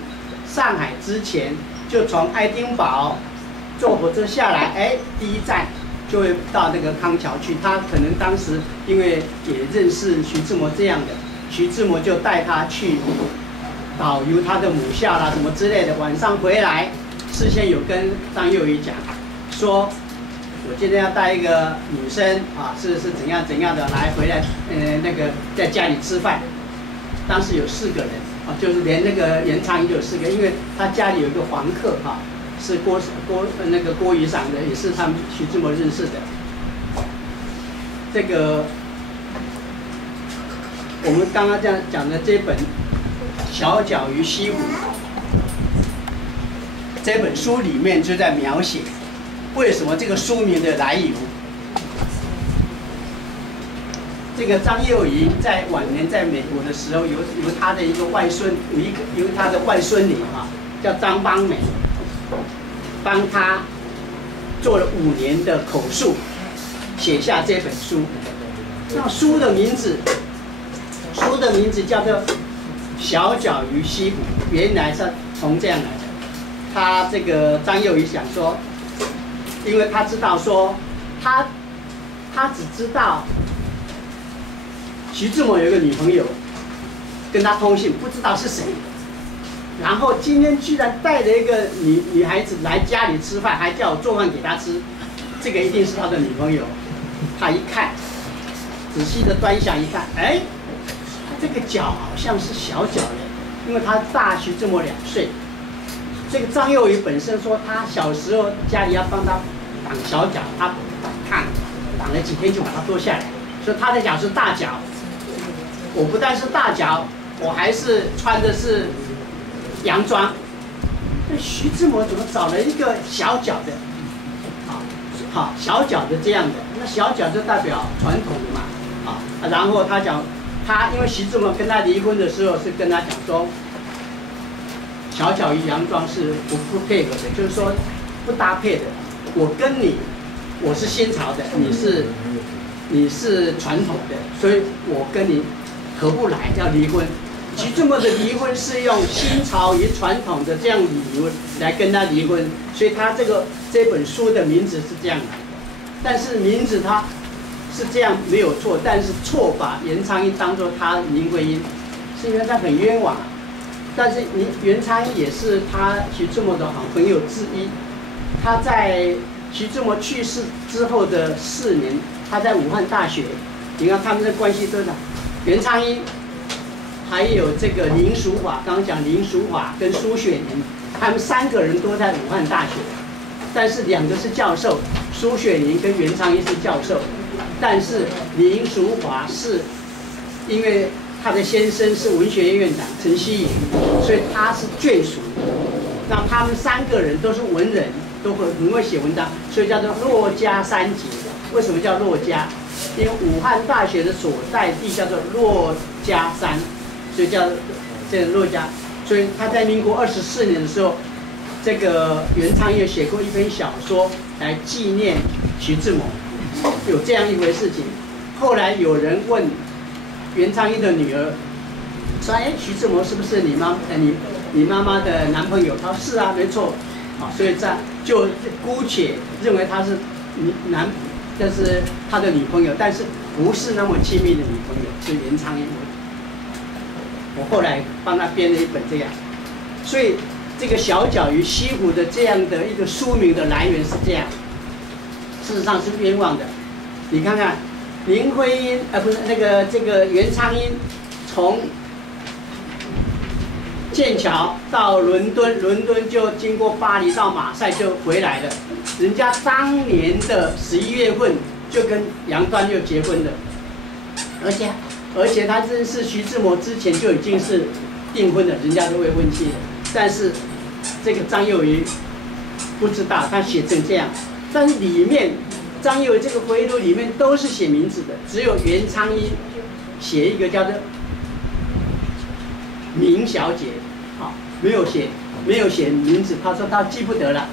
上海之前，就从爱丁堡坐火车下来，第一站就会到那个康桥去。他可能当时因为也认识徐志摩这样的，徐志摩就带他去导游他的母校啦什么之类的。晚上回来，事先有跟张幼仪讲，说我今天要带一个女生是怎样的来回来，那个在家里吃饭。当时有4个人就是连那个袁昌英就有4个，因为他家里有一个房客是郭仪赏的，也是他们徐志摩认识的。这个我们刚刚这样讲的这本《小脚与西湖》这本书里面就在描写为什么这个书名的来由。这个张幼仪在晚年在美国的时候，由他的一个外孙，由他的外孙女叫张邦美，帮他做了5年的口述，写下这本书。那书的名字叫做《小脚与西湖》，原来是从这样来的。他这个张幼仪想说，因为他知道说，他只知道徐志摩有一个女朋友，跟他通信，不知道是谁。然后今天居然带了一个女孩子来家里吃饭，还叫我做饭给她吃，这个一定是他的女朋友。他一看，仔细的端详一看，他这个脚好像是小脚的，因为他大徐志摩2岁。这个张幼仪本身说，他小时候家里要帮他挡小脚，他挡了几天就把它脱下来，说他的脚是大脚。我不但是大脚，我还是穿的是洋装。那徐志摩怎么找了一个小脚的？小脚的这样的，那小脚就代表传统的嘛，然后他讲，因为徐志摩跟他离婚的时候是跟他讲说，小脚与洋装是不配合的，就是说不搭配的。我跟你，我是新潮的，你是传统的，所以我跟你合不来，要离婚。徐志摩的离婚是用新潮与传统的这样理由来跟他离婚，所以他这本书的名字是这样来的。但是名字他是这样没有错，但是错把袁昌英当作他林徽因，是因为他很冤枉。但是袁昌英也是他徐志摩的好朋友之一，他在徐志摩去世之后的4年，他在武汉大学，你看他们的关系多少？袁昌英，还有这个林淑华，刚刚讲林淑华跟苏雪莲，他们3个人都在武汉大学，但是2个是教授，苏雪莲跟袁昌英是教授，但是林淑华是因为他的先生是文学院院长陈希莹，所以他是眷属。那他们3个人都是文人，都很会写文章，所以叫做骆家3杰。为什么叫骆家？因为武汉大学的所在地叫做骆家山，所以叫这个骆家。所以他在民国24年的时候，这个袁昌英写过一篇小说来纪念徐志摩，有这样一回事情。后来有人问袁昌英的女儿说：“哎，徐志摩是不是你妈妈的男朋友？”他说：“是啊，没错。”啊，所以就姑且认为他是这是他的女朋友，但是不是那么亲密的女朋友，是袁昌英。我后来帮他编了一本这样，所以这个小脚与西湖的这样的一个书名的来源是这样，事实上是冤枉的。你看看林徽因，不是这个袁昌英，从剑桥到伦敦，伦敦就经过巴黎到马赛就回来了。人家当年的11月份就跟杨端又结婚了，而且他认识徐志摩之前就已经是订婚了，人家都未婚妻了。但是这个张幼仪不知道，他写成这样，但是里面张幼仪这个回忆录里面都是写名字的，只有袁昌英写一个叫做明小姐，好，没有写名字，他说他记不得了，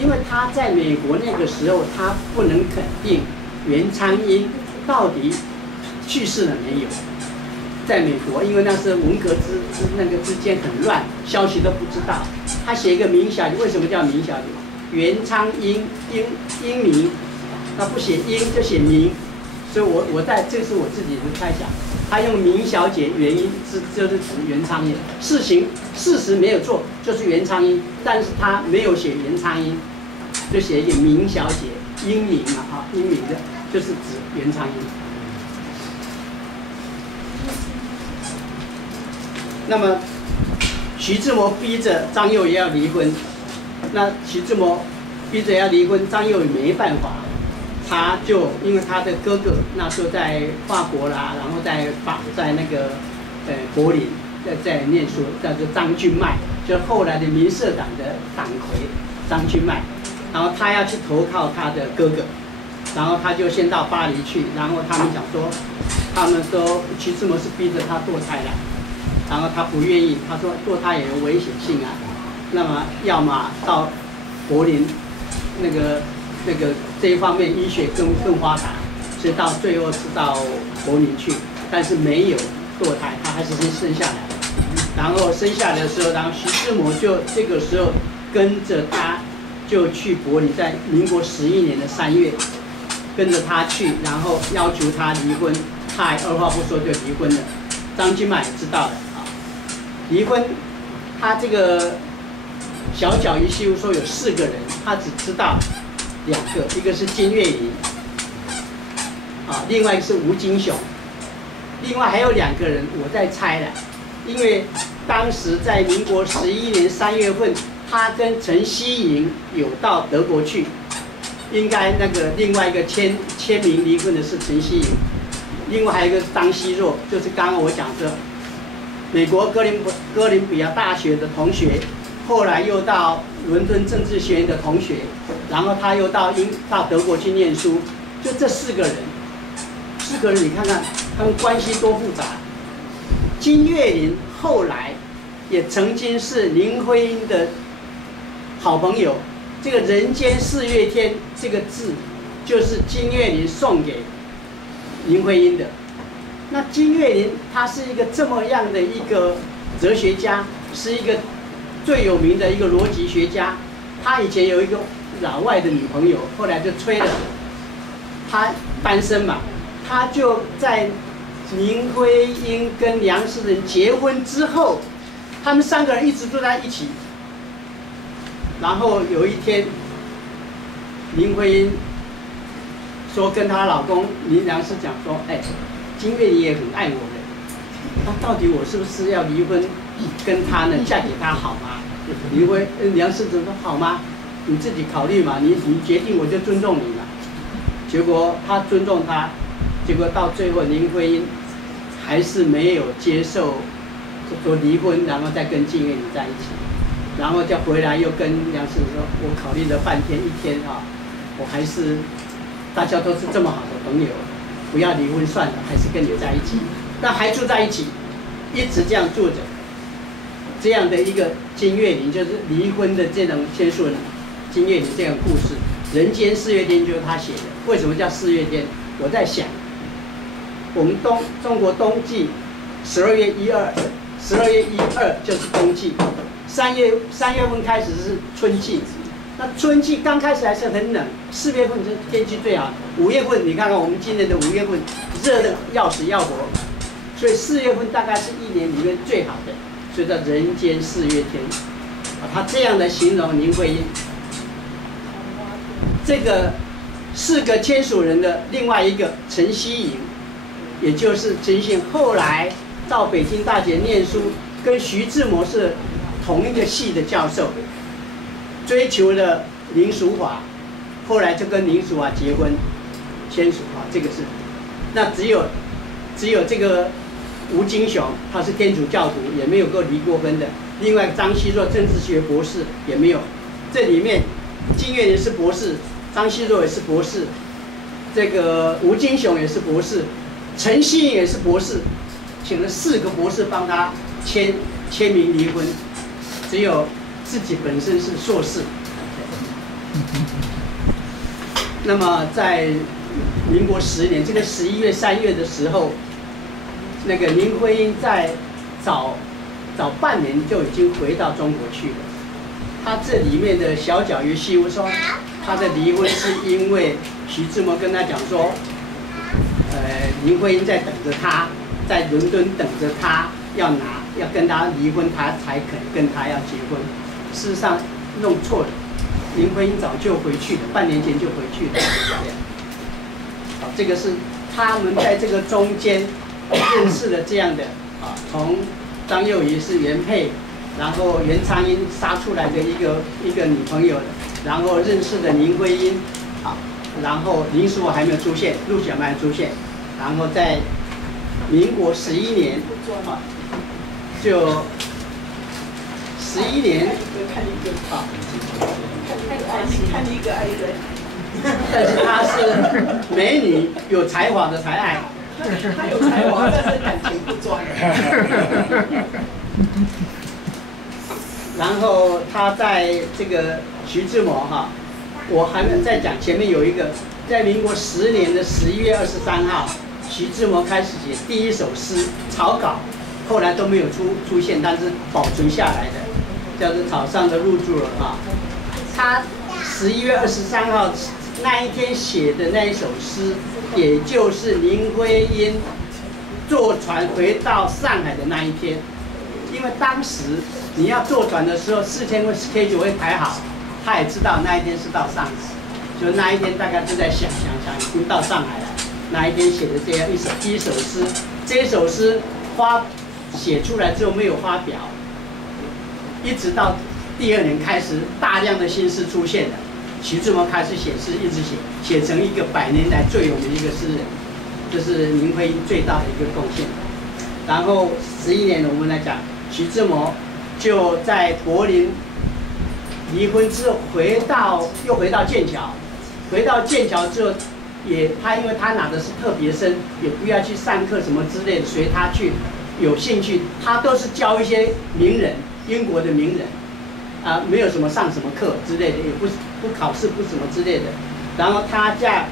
因为他在美国那个时候，他不能肯定袁昌英到底去世了没有。在美国，因为那是文革之间很乱，消息都不知道。他写一个明小姐，为什么叫明小姐？袁昌英英明，他不写英就写明，所以这是我自己的猜想。他用明小姐原因就是指袁昌英，事实没有错，就是袁昌英，但是他没有写袁昌英，就写一个明小姐，英明嘛，英明的，就是指袁昌英。那么，徐志摩逼着张幼仪要离婚，那徐志摩逼着要离婚，张幼仪没办法，他就因为他的哥哥那时候在法国啦，然后在那个柏林在念书，叫做张君迈，就是后来的民社党的党魁张君迈，然后他要去投靠他的哥哥，然后他就先到巴黎去，然后他们讲说，他们说徐志摩是逼着他堕胎来。然后他不愿意，他说堕胎也有危险性啊，那么要么到柏林，这一方面医学更发达，所以到最后是到柏林去，但是没有堕胎，他还是先生下来。然后生下来的时候，然后徐志摩就这个时候跟着他就去柏林，在民国11年的3月，跟着他去，然后要求他离婚，他也二话不说就离婚了。张君迈也知道了。离婚，他这个小脚与西湖说有4个人，他只知道2个，一个是金岳霖，另外一个是吴金雄，另外还有2个人我在猜了，因为当时在民国11年3月份，他跟陈希莹有到德国去，应该另外一个签名离婚的是陈希莹，另外还有一个是张奚若，就是刚刚我讲的。美国哥伦比亚大学的同学，后来又到伦敦政治学院的同学，然后他又到德国去念书，就这4个人，4个人你看看他们关系多复杂。金岳霖后来也曾经是林徽因的好朋友，这个“人间四月天”这个字，就是金岳霖送给林徽因的。那金岳霖他是一个这么样的一个哲学家，是一个最有名的一个逻辑学家。他以前有一个老外的女朋友，后来就吹了，他单身嘛，他就在林徽因跟梁思成结婚之后，他们3个人一直住在一起。然后有一天，林徽因说跟她老公林良师讲说，哎，金岳霖也很爱我的，那到底我是不是要离婚跟他呢？嫁给他好吗？梁师怎么说好吗？你自己考虑嘛，你决定我就尊重你了。结果他尊重他，结果到最后林徽因还是没有接受说离婚，然后再跟金岳霖在一起，然后再回来又跟梁师说，我考虑了半天一天啊，我还是大家都是这么好的朋友，不要离婚算了，还是跟你在一起。那还住在一起，一直这样住着。这样的一个金岳霖，就是离婚的这种签署人，金岳霖这样故事，《人间四月天》就是他写的。为什么叫四月天？我在想，我们中国冬季，12月1、2就是冬季，3月份开始是春季。那春季刚开始还是很冷，4月份是天气最好，5月份你看看我们今年的5月份热的要死要活，所以4月份大概是一年里面最好的。所以叫人间四月天，他这样的形容林徽因。这个4个签署人的另外一个陈希颖，也就是陈希颖后来到北京大学念书，跟徐志摩是同一个系的教授，追求了林淑华，后来就跟林淑华结婚，签署这个是，那只有这个。吴金雄他是天主教徒，也没有过离过婚的。另外张奚若政治学博士也没有。这里面金岳霖是博士，张奚若也是博士，这个吴金雄也是博士，陈希颖也是博士，请了4个博士帮他签名离婚，只有自己本身是硕士。那么在民国10年，这个11月、3月的时候。那个林徽因在早半年就已经回到中国去了。他这里面的小脚鱼细物说，他的离婚是因为徐志摩跟他讲说，林徽因在等着他，在伦敦等着他要跟他离婚，他才肯跟他要结婚。事实上弄错了，林徽因早就回去了，半年前就回去了。好，这个是他们在这个中间。认识了这样的从张幼仪是原配，然后袁昌英杀出来的一个女朋友，然后认识的林徽因，然后林淑华还没有出现，陆小曼出现，然后在民国11年，就11年看一个爱人，但是她是美女，有才华的才爱。他有才华，但是感情不专。然后他在这个徐志摩我还没有再讲，前面有一个，在民国10年的11月23号，徐志摩开始写第一首诗草稿，后来都没有出现，但是保存下来的，叫做《草上的入住了》他11月23号那一天写的那一首诗。也就是林徽因坐船回到上海的那一天，因为当时你要坐船的时候，事先会 schedule 会排好，他也知道那一天是到上海，就那一天大概就在想，已经到上海了。那一天写的这样一首诗，这首诗写出来之后没有发表，一直到第2年开始，大量的新诗出现了。徐志摩开始写诗，一直写成一个100年来最有名的一个诗人，这是林徽因最大的一个贡献。然后11年我们来讲，徐志摩就在柏林离婚之后又回到剑桥，回到剑桥之后因为他拿的是特别生，也不要去上课什么之类的，随他去，有兴趣他都是教一些名人，英国的名人。没有什么上什么课之类的，也不考试不什么之类的。然后他在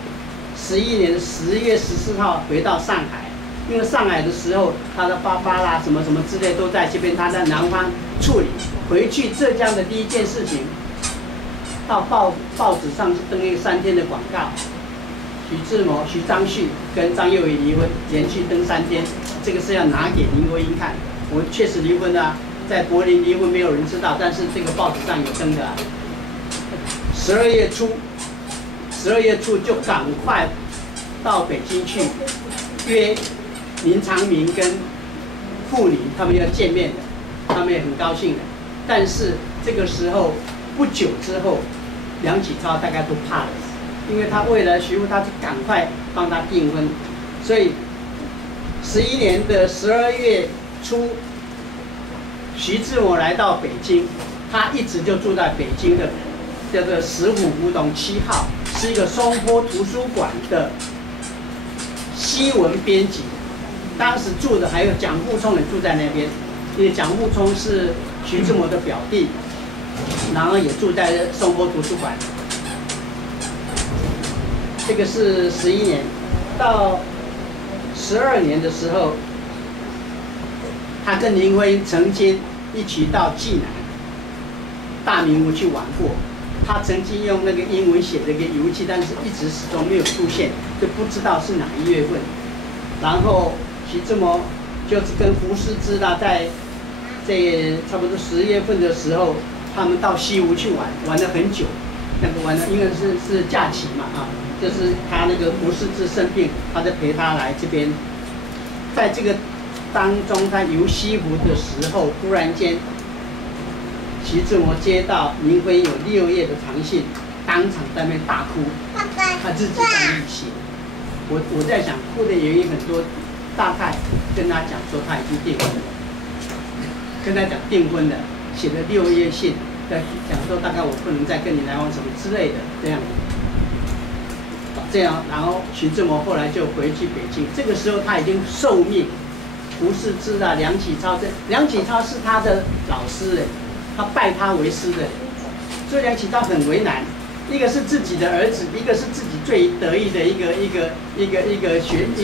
11年的10月14号回到上海，因为上海的时候他的爸爸啦什么什么之类都在这边，他在南方处理。回去浙江的第一件事情，到报纸上登一个3天的广告，徐章旭跟张幼仪离婚，连续登3天，这个是要拿给林徽因看，我确实离婚啊。在柏林离婚没有人知道，但是这个报纸上有登的。12月初， 12月初就赶快到北京去约林长民跟傅林他们要见面的，他们也很高兴的。但是这个时候不久之后，梁启超大概都怕了，因为他为了徐福，他就赶快帮他订婚，所以11年的12月初，徐志摩来到北京，他一直就住在北京的叫做石虎古董7号，是一个松坡图书馆的西文编辑。当时住的还有蒋复聪也住在那边，因为蒋复聪是徐志摩的表弟，然后也住在松坡图书馆。这个是11年，到12年的时候，他跟林徽因曾经一起到济南、大明湖去玩过。他曾经用那个英文写了一个游记，但是一直始终没有出现，就不知道是哪一月份。然后徐志摩就是跟胡适之啦，在这差不多10月份的时候，他们到西湖去玩，玩了很久。那个玩的因为是假期嘛啊，就是他那个胡适之生病，他在陪他来这边。在这个当中，他游西湖的时候，突然间，徐志摩接到林徽因有6页的长信，当场在那边大哭，他自己在那里写。我在想，哭的原因很多，大概跟他讲说他已经订婚了，跟他讲订婚了，写了6页信，在讲说大概我不能再跟你来往什么之类的这样。这样，然后徐志摩后来就回去北京，这个时候他已经受命，胡适之啊、梁启超梁启超是他的老师哎，他拜他为师的，所以梁启超很为难。一个是自己的儿子，一个是自己最得意的一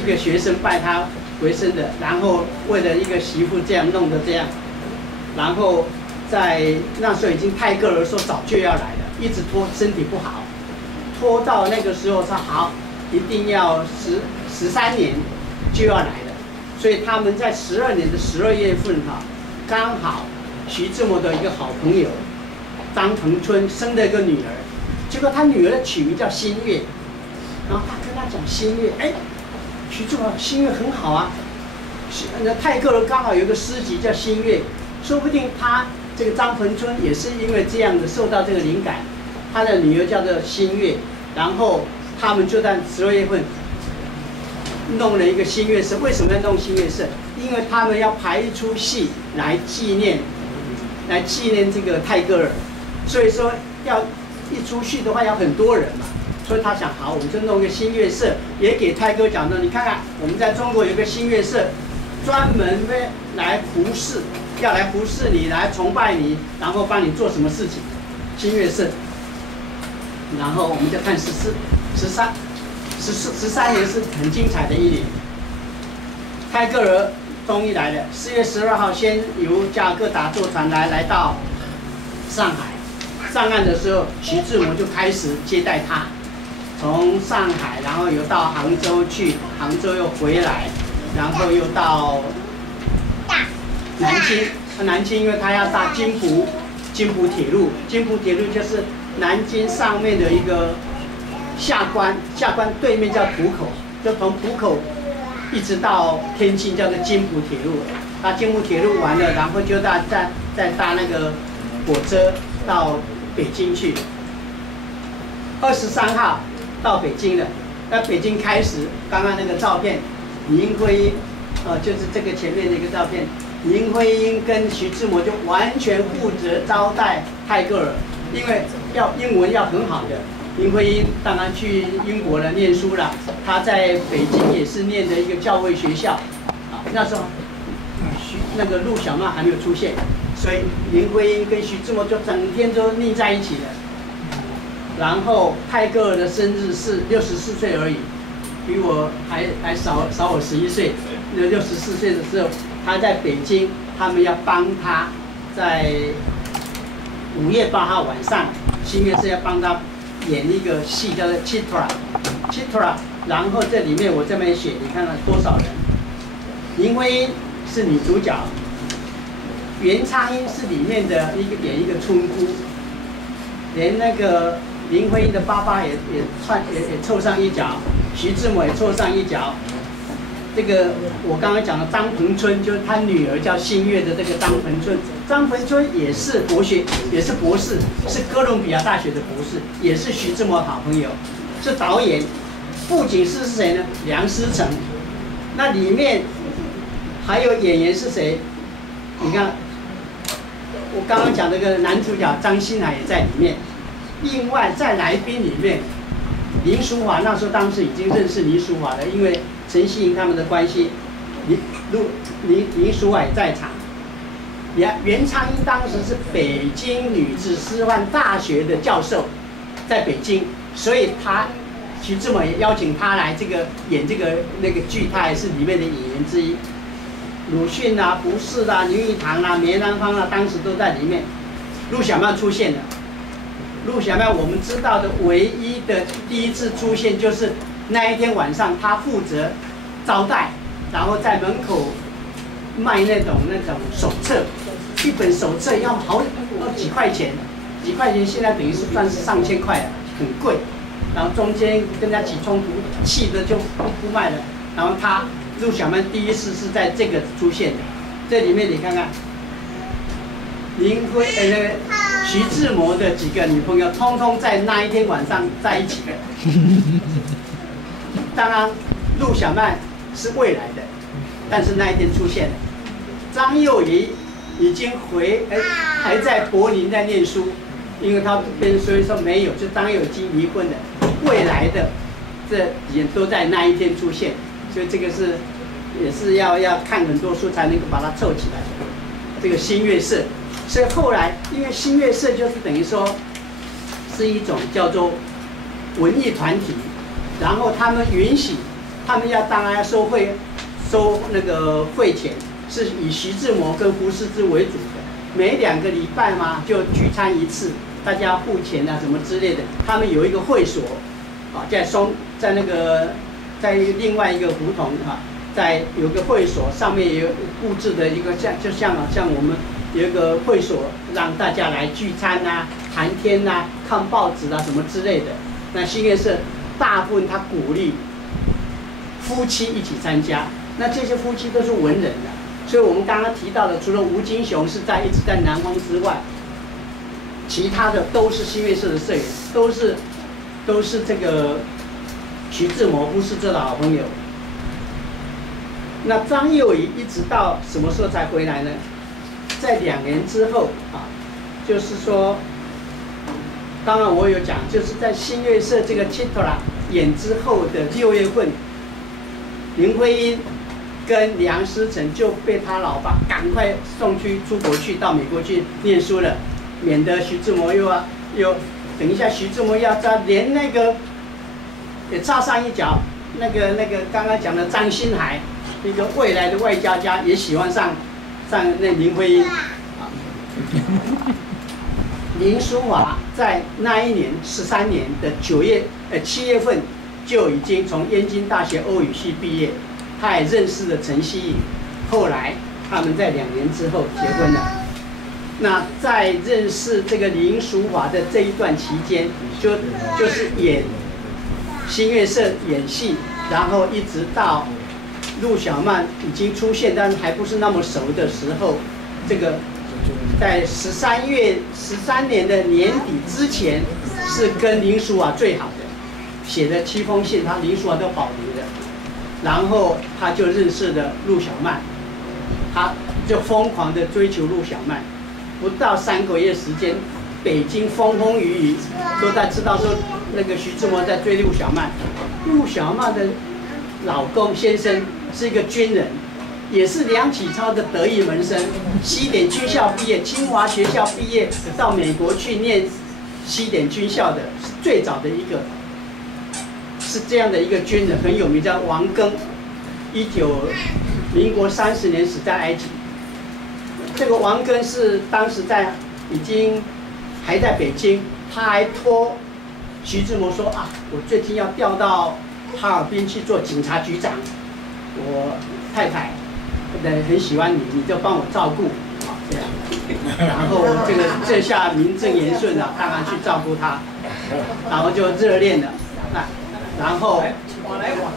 个学生拜他为生的，然后为了一个媳妇这样弄得这样，然后在那时候已经泰戈尔说早就要来了，一直拖，身体不好，拖到那个时候说好，一定要13年就要来了，所以他们在12年的12月份哈，刚好徐志摩的一个好朋友张腾春生了一个女儿。结果他女儿取名叫新月，然后他跟他讲新月，哎，徐志摩新月很好啊，那泰戈尔刚好有一个诗集叫新月，说不定他这个张腾春也是因为这样的受到这个灵感，他的女儿叫做新月，然后他们就在12月份弄了一个新月社。为什么要弄新月社？因为他们要排一出戏来纪念这个泰戈尔，所以说要。一出去的话要很多人嘛，所以他想好，我们就弄个新月社，也给泰戈讲说，你看看我们在中国有个新月社，专门来服侍，要来服侍你，来崇拜你，然后帮你做什么事情，新月社。然后我们就看13年是很精彩的一年。泰戈尔终于来了，4月12号先由加尔各答坐船来到上海。上岸的时候，徐志摩就开始接待他，从上海，然后又到杭州去，杭州又回来，然后又到南京。南京因为他要搭津浦铁路，津浦铁路就是南京上面的一个下关，下关对面叫浦口，就从浦口一直到天津叫做津浦铁路。搭津浦铁路完了，然后就再搭那个火车到北京去，23号到北京了。在北京开始，刚刚那个照片，林徽因，就是这个前面的一个照片，林徽因跟徐志摩就完全负责招待泰戈尔，因为英文要很好的。林徽因当然去英国了念书了，她在北京也是念的一个教会学校，啊，那时候那个陆小曼还没有出现。所以林徽因跟徐志摩就整天都腻在一起了。然后泰戈尔的生日是64岁而已，比我还少我11岁。那64岁的时候，他在北京，他们要帮他在5月8号晚上，新月社要帮他演一个戏叫做《Chitra》，然后这里面我这边写，你看看多少人？林徽因是女主角。袁昌英是里面的演一个村姑，连那个林徽因的爸爸也凑上一脚，徐志摩也凑上一脚。这个我刚刚讲的张彭春，就是他女儿叫新月的这个张彭春。张彭春也是博士，是哥伦比亚大学的博士，也是徐志摩的好朋友，是导演。布景师是谁呢？梁思成。那里面还有演员是谁？你看，我刚刚讲这个男主角张新海也在里面。另外在来宾里面，林淑华那时候当时已经认识林淑华了，因为陈希莹他们的关系，林淑华也在场。袁昌英当时是北京女子师范大学的教授，在北京，所以徐志摩也邀请他来演那个剧，他也是里面的演员之一。鲁迅啊、不是啦、林语堂啦、梅兰芳啦，当时都在里面。陆小曼出现了。陆小曼我们知道的唯一的第一次出现，就是那一天晚上，他负责招待，然后在门口卖那种手册，一本手册要几块钱，现在等于是算是上千块了，很贵。然后中间跟人家起冲突，气的就不卖了。然后陆小曼第一次是在这个出现的，这里面你看看，徐志摩的几个女朋友，通通在那一天晚上在一起的。当然，陆小曼是未来的，但是那一天出现了。张幼仪已经还在柏林在念书，因为他所以说没有，就张幼仪已经离婚了。未来的这也都在那一天出现，所以这个也是要看很多书才能够把它凑起来。这个新月社。所以后来，因为新月社就是等于说是一种叫做文艺团体，然后他们允许，他们当然要收那个会钱，是以徐志摩跟胡适之为主的，每2个礼拜嘛就聚餐一次，大家付钱啊什么之类的。他们有一个会所，啊，在另外一个胡同啊，有个会所，上面有布置的一个像我们。有一个会所让大家来聚餐啊、谈天啊、看报纸啊什么之类的。那新月社大部分他鼓励夫妻一起参加，那这些夫妻都是文人的，所以我们刚刚提到的，除了吴金雄是一直在南方之外，其他的都是新月社的社员，都是这个徐志摩、胡适之的好朋友。那张幼仪一直到什么时候才回来呢？在2年之后啊，就是说，刚刚我有讲，就是在新月社这个 Chitra 演之后的6月份，林徽因跟梁思成就被他老爸赶快送出国去，到美国去念书了，免得徐志摩又等一下徐志摩连那个也插上一脚，那个刚刚讲的张新海，一个未来的外交家也喜欢上那林徽因。林淑华在那一年13年的7月份就已经从燕京大学欧语系毕业，他也认识了陈希颖，后来他们在2年之后结婚了。那在认识这个林淑华的这一段期间，就是演新月社演戏，然后一直到陆小曼已经出现，但是还不是那么熟的时候，这个在13年的年底之前，是跟林淑华最好的，写了7封信，林淑华都保留了。然后他就认识了陆小曼，他就疯狂的追求陆小曼，不到3个月时间，北京风风雨雨都在知道说那个徐志摩在追陆小曼。陆小曼的老公先生是一个军人，也是梁启超的得意门生，西点军校毕业，清华学校毕业，到美国去念西点军校的，是最早的一个，是这样的一个军人，很有名，叫王庚，民国30年死在埃及。这个王庚是当时还在北京，他还托徐志摩说啊，我最近要调到哈尔滨去做警察局长，我太太很喜欢你，你就帮我照顾，啊这样。然后这下名正言顺啊，当然去照顾他。然后就热恋了，然后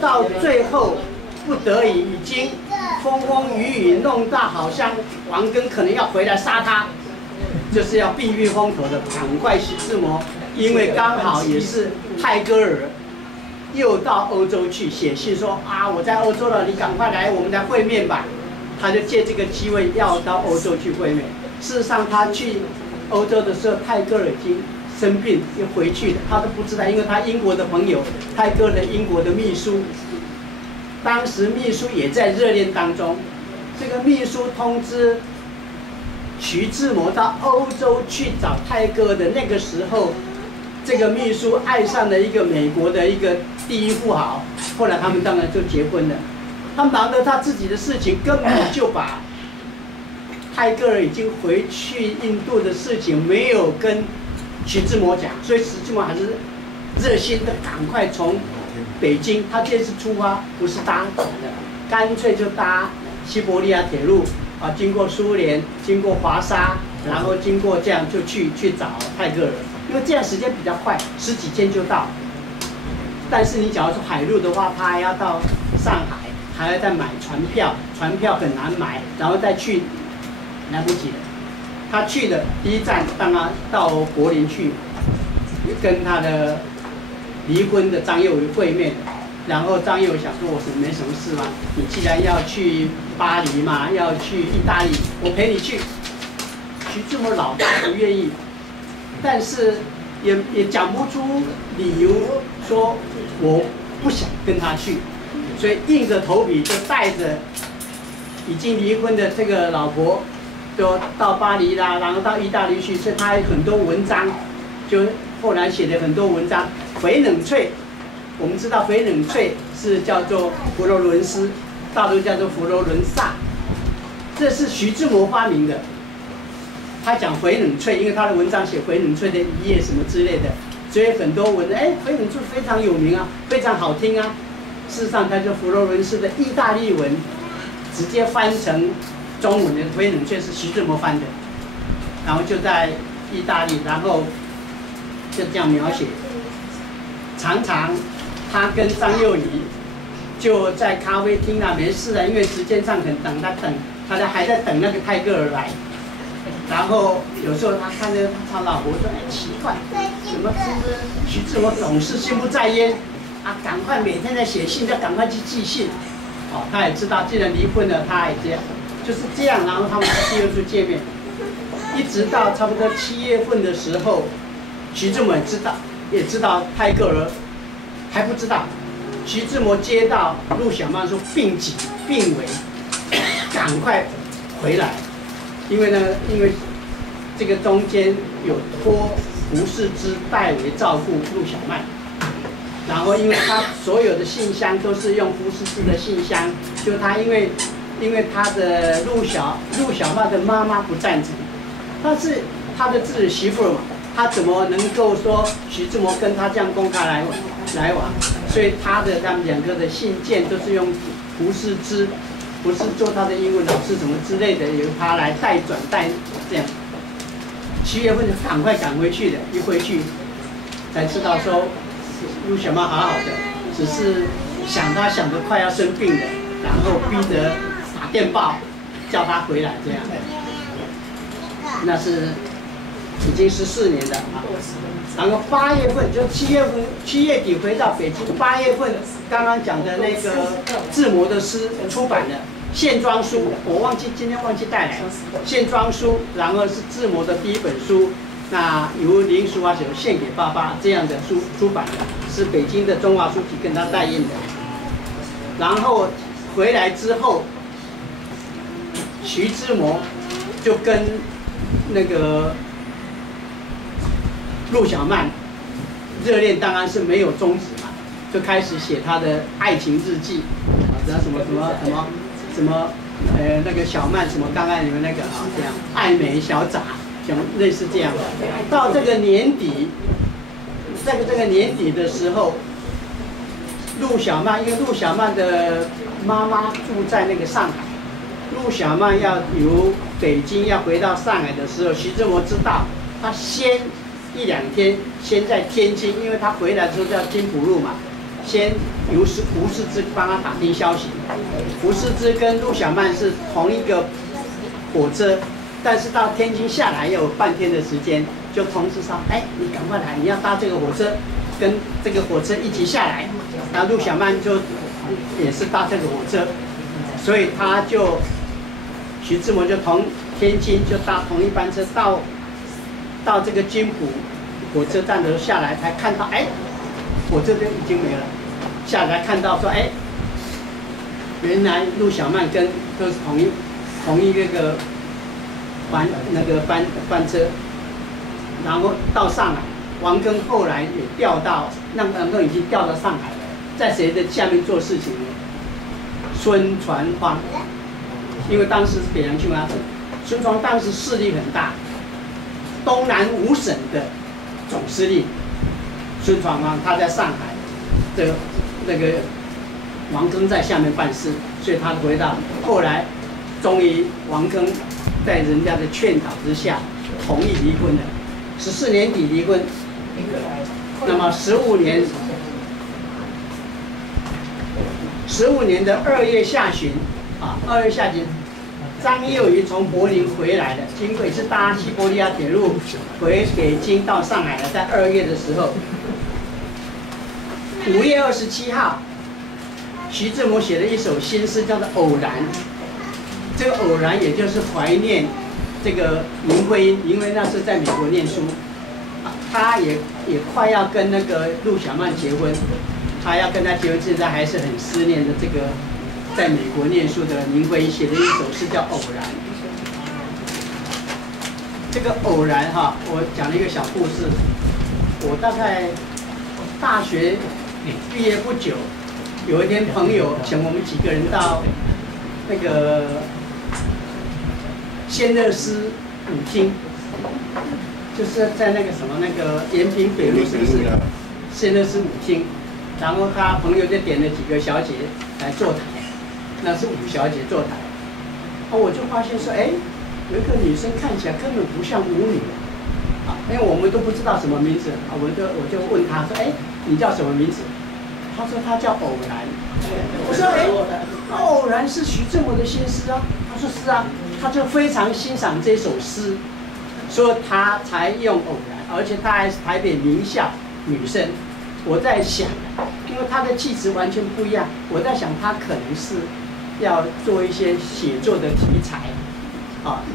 到最后不得已已经风风雨雨弄到好像王庚可能要回来杀他，就是要避避风头的，赶快徐志摩，因为刚好也是泰戈尔又到欧洲去写信说啊我在欧洲了，你赶快来我们来会面吧。他就借这个机会要到欧洲去会面。事实上他去欧洲的时候，泰戈尔已经生病又回去了，他都不知道，因为他英国的朋友泰戈尔的英国的秘书，当时秘书也在热恋当中，这个秘书通知徐志摩到欧洲去找泰戈尔的那个时候，这个秘书爱上了一个美国的一个第一富豪，后来他们当然就结婚了。他忙着他自己的事情，根本就把泰戈尔已经回去印度的事情没有跟徐志摩讲，所以徐志摩还是热心的赶快从北京，他这次出发不是搭船的，干脆就搭西伯利亚铁路啊，经过苏联，经过华沙，然后经过这样就去找泰戈尔，因为这样时间比较快，10几天就到。但是你假如说海路的话，他还要到上海，还要再买船票，船票很难买，然后再去，来不及了。他去的第一站当然到柏林去，跟他的离婚的张幼仪会面。然后张幼仪想说，我是没什么事嘛，你既然要去巴黎嘛，要去意大利，我陪你去。徐志摩老大不愿意，但是也讲不出理由，说我不想跟他去，所以硬着头皮就带着已经离婚的这个老婆，就到巴黎啦，然后到意大利去，所以他有很多文章，就后来写的很多文章。翡冷翠，我们知道翡冷翠是叫做佛罗伦斯，大陆叫做佛罗伦萨，这是徐志摩发明的。他讲翡冷翠，因为他的文章写翡冷翠的一页什么之类的，所以很多文翡冷翠非常有名啊，非常好听啊。事实上，它就佛罗伦斯的意大利文，直接翻成中文的翡冷翠是徐志摩翻的，然后就在意大利，然后就这样描写。常常他跟张幼仪就在咖啡厅啊，没事啊，因为时间上很等，他还在等那个泰戈尔来。然后有时候他看着他老婆说：“哎，奇怪，怎么徐志摩总是心不在焉啊？赶快每天在写信，要赶快去寄信。”哦，他也知道，既然离婚了，他也这样，就是这样。然后他们第二次见面，一直到差不多7月份的时候，徐志摩也知道泰戈尔还不知道。徐志摩接到陆小曼说病危，赶快回来。因为这个中间有托胡适之代为照顾陆小曼，然后因为他所有的信箱都是用胡适之的信箱，就他因为他的陆小曼的妈妈不赞成，但是他的自己媳妇嘛，他怎么能够说徐志摩跟他这样公开来往？所以他们两个的信件都是用胡适之。不是做他的英文老师什么之类的，由他来代转这样。7月份就赶快赶回去的，一回去才知道说陆小曼好好的，只是想得快要生病了，然后逼着打电报叫他回来这样。那是已经14年了啊。然后8月份就7月底回到北京，8月份刚刚讲的那个志摩的诗出版了线装书，我今天忘记带来线装书，然后是志摩的第一本书，那由林淑华写《献给爸爸》这样的书出版的，是北京的中华书局跟他代印的。然后回来之后，徐志摩就跟那个陆小曼热恋当然是没有终止嘛，就开始写他的爱情日记，什么那个小曼什么刚才你们那个啊这样爱美小杂，像类似这样的。到这个年底，这个年底的时候，陆小曼因为陆小曼的妈妈住在那个上海，陆小曼要由北京要回到上海的时候，徐志摩知道，他先1、2天，先在天津，因为他回来的时候叫金浦路嘛，先由胡适之帮他打听消息。胡适之跟陆小曼是同一个火车，但是到天津下来要有半天的时间，就通知说，哎，你赶快来，你要搭这个火车，跟这个火车一起下来。然后陆小曼就也是搭这个火车，所以他就徐志摩就从天津就搭同一班车到这个金浦火车站的时候下来，才看到哎，火车就已经没了。下来看到说哎，原来陆小曼跟都是同一个班车，然后到上海，王庚后来也调到，王庚已经调到上海了，在谁的下面做事情呢？孙传芳，因为当时是北洋军阀政，孙传芳当时势力很大，东南5省的总司令，孙传芳他在上海，那个王庚在下面办事，所以他回到后来，终于王庚在人家的劝导之下，同意离婚了。14年底离婚，那么15年的2月下旬，啊，2月下旬，张幼仪从柏林回来了，经过是搭西伯利亚铁路回北京到上海了，在2月的时候，5月27号，徐志摩写了一首新诗，叫做《偶然》。这个偶然也就是怀念这个林徽因，因为那是在美国念书，他也快要跟那个陆小曼结婚，他要跟他结婚，现在还是很思念的这个在美国念书的林徽因写的一首诗叫《偶然》。这个偶然哈，我讲了一个小故事。我大概大学毕业不久，有一天朋友请我们几个人到那个仙乐丝舞厅，就是在那个什么那个延平北路，是不是？仙乐丝舞厅，然后他朋友就点了几个小姐来坐台，那是舞小姐坐台。我就发现说，哎，有一个女生看起来根本不像舞女，因为我们都不知道什么名字，我就问她说，哎，你叫什么名字？她说她叫偶然。我说，哎，偶然是徐志摩的新诗啊。她说是啊，她就非常欣赏这首诗，所以她才用偶然，而且她还是台北名校女生。我在想，因为她的气质完全不一样，我在想她可能是要做一些写作的题材，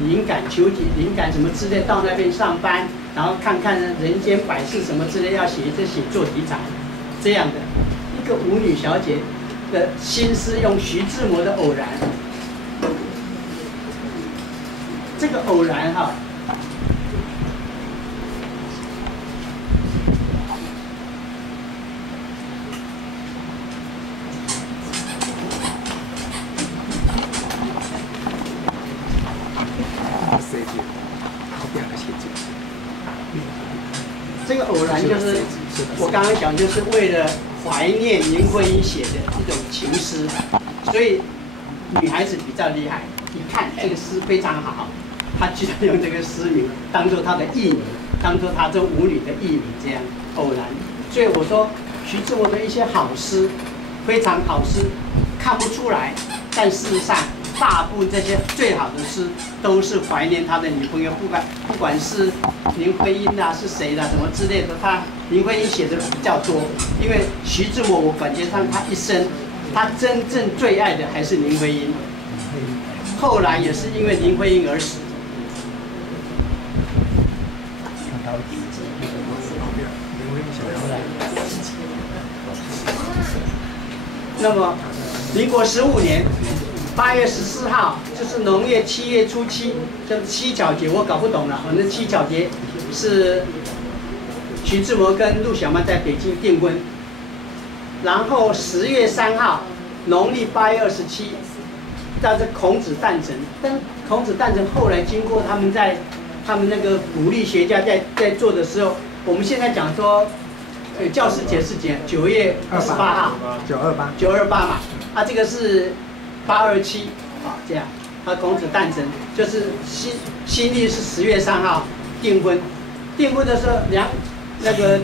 灵感求解、灵感什么之类，到那边上班，然后看看人间百事什么之类，要写一些写作题材，这样的一个舞女小姐的新诗，用徐志摩的《偶然》。这个偶然哈，这个偶然就是我刚刚讲，就是为了怀念林徽因写的一种情诗，所以女孩子比较厉害。一看这个诗非常好，她居然用这个诗名当做她的艺名，当做她这舞女的艺名，这样偶然。所以我说徐志摩的一些好诗，非常好诗，看不出来，但事实上大部分这些最好的诗都是怀念他的女朋友，不管是林徽因啦，是谁啦，什么之类的，林徽因写的比较多。因为徐志摩，我感觉上他一生，他真正最爱的还是林徽因，后来也是因为林徽因而死。那么，民国15年8月14号，就是农业7月初7，就是七巧节，我搞不懂了。反正七巧节是徐志摩跟陆小曼在北京订婚，然后10月3号，农历8月27，但是孔子诞辰。但孔子诞辰后来经过他们那个鼓励学家在做的时候，我们现在讲说，教师节是9月28号，928嘛，这个是827，这样，孔子诞辰就是新历是10月3号订婚，订婚的时候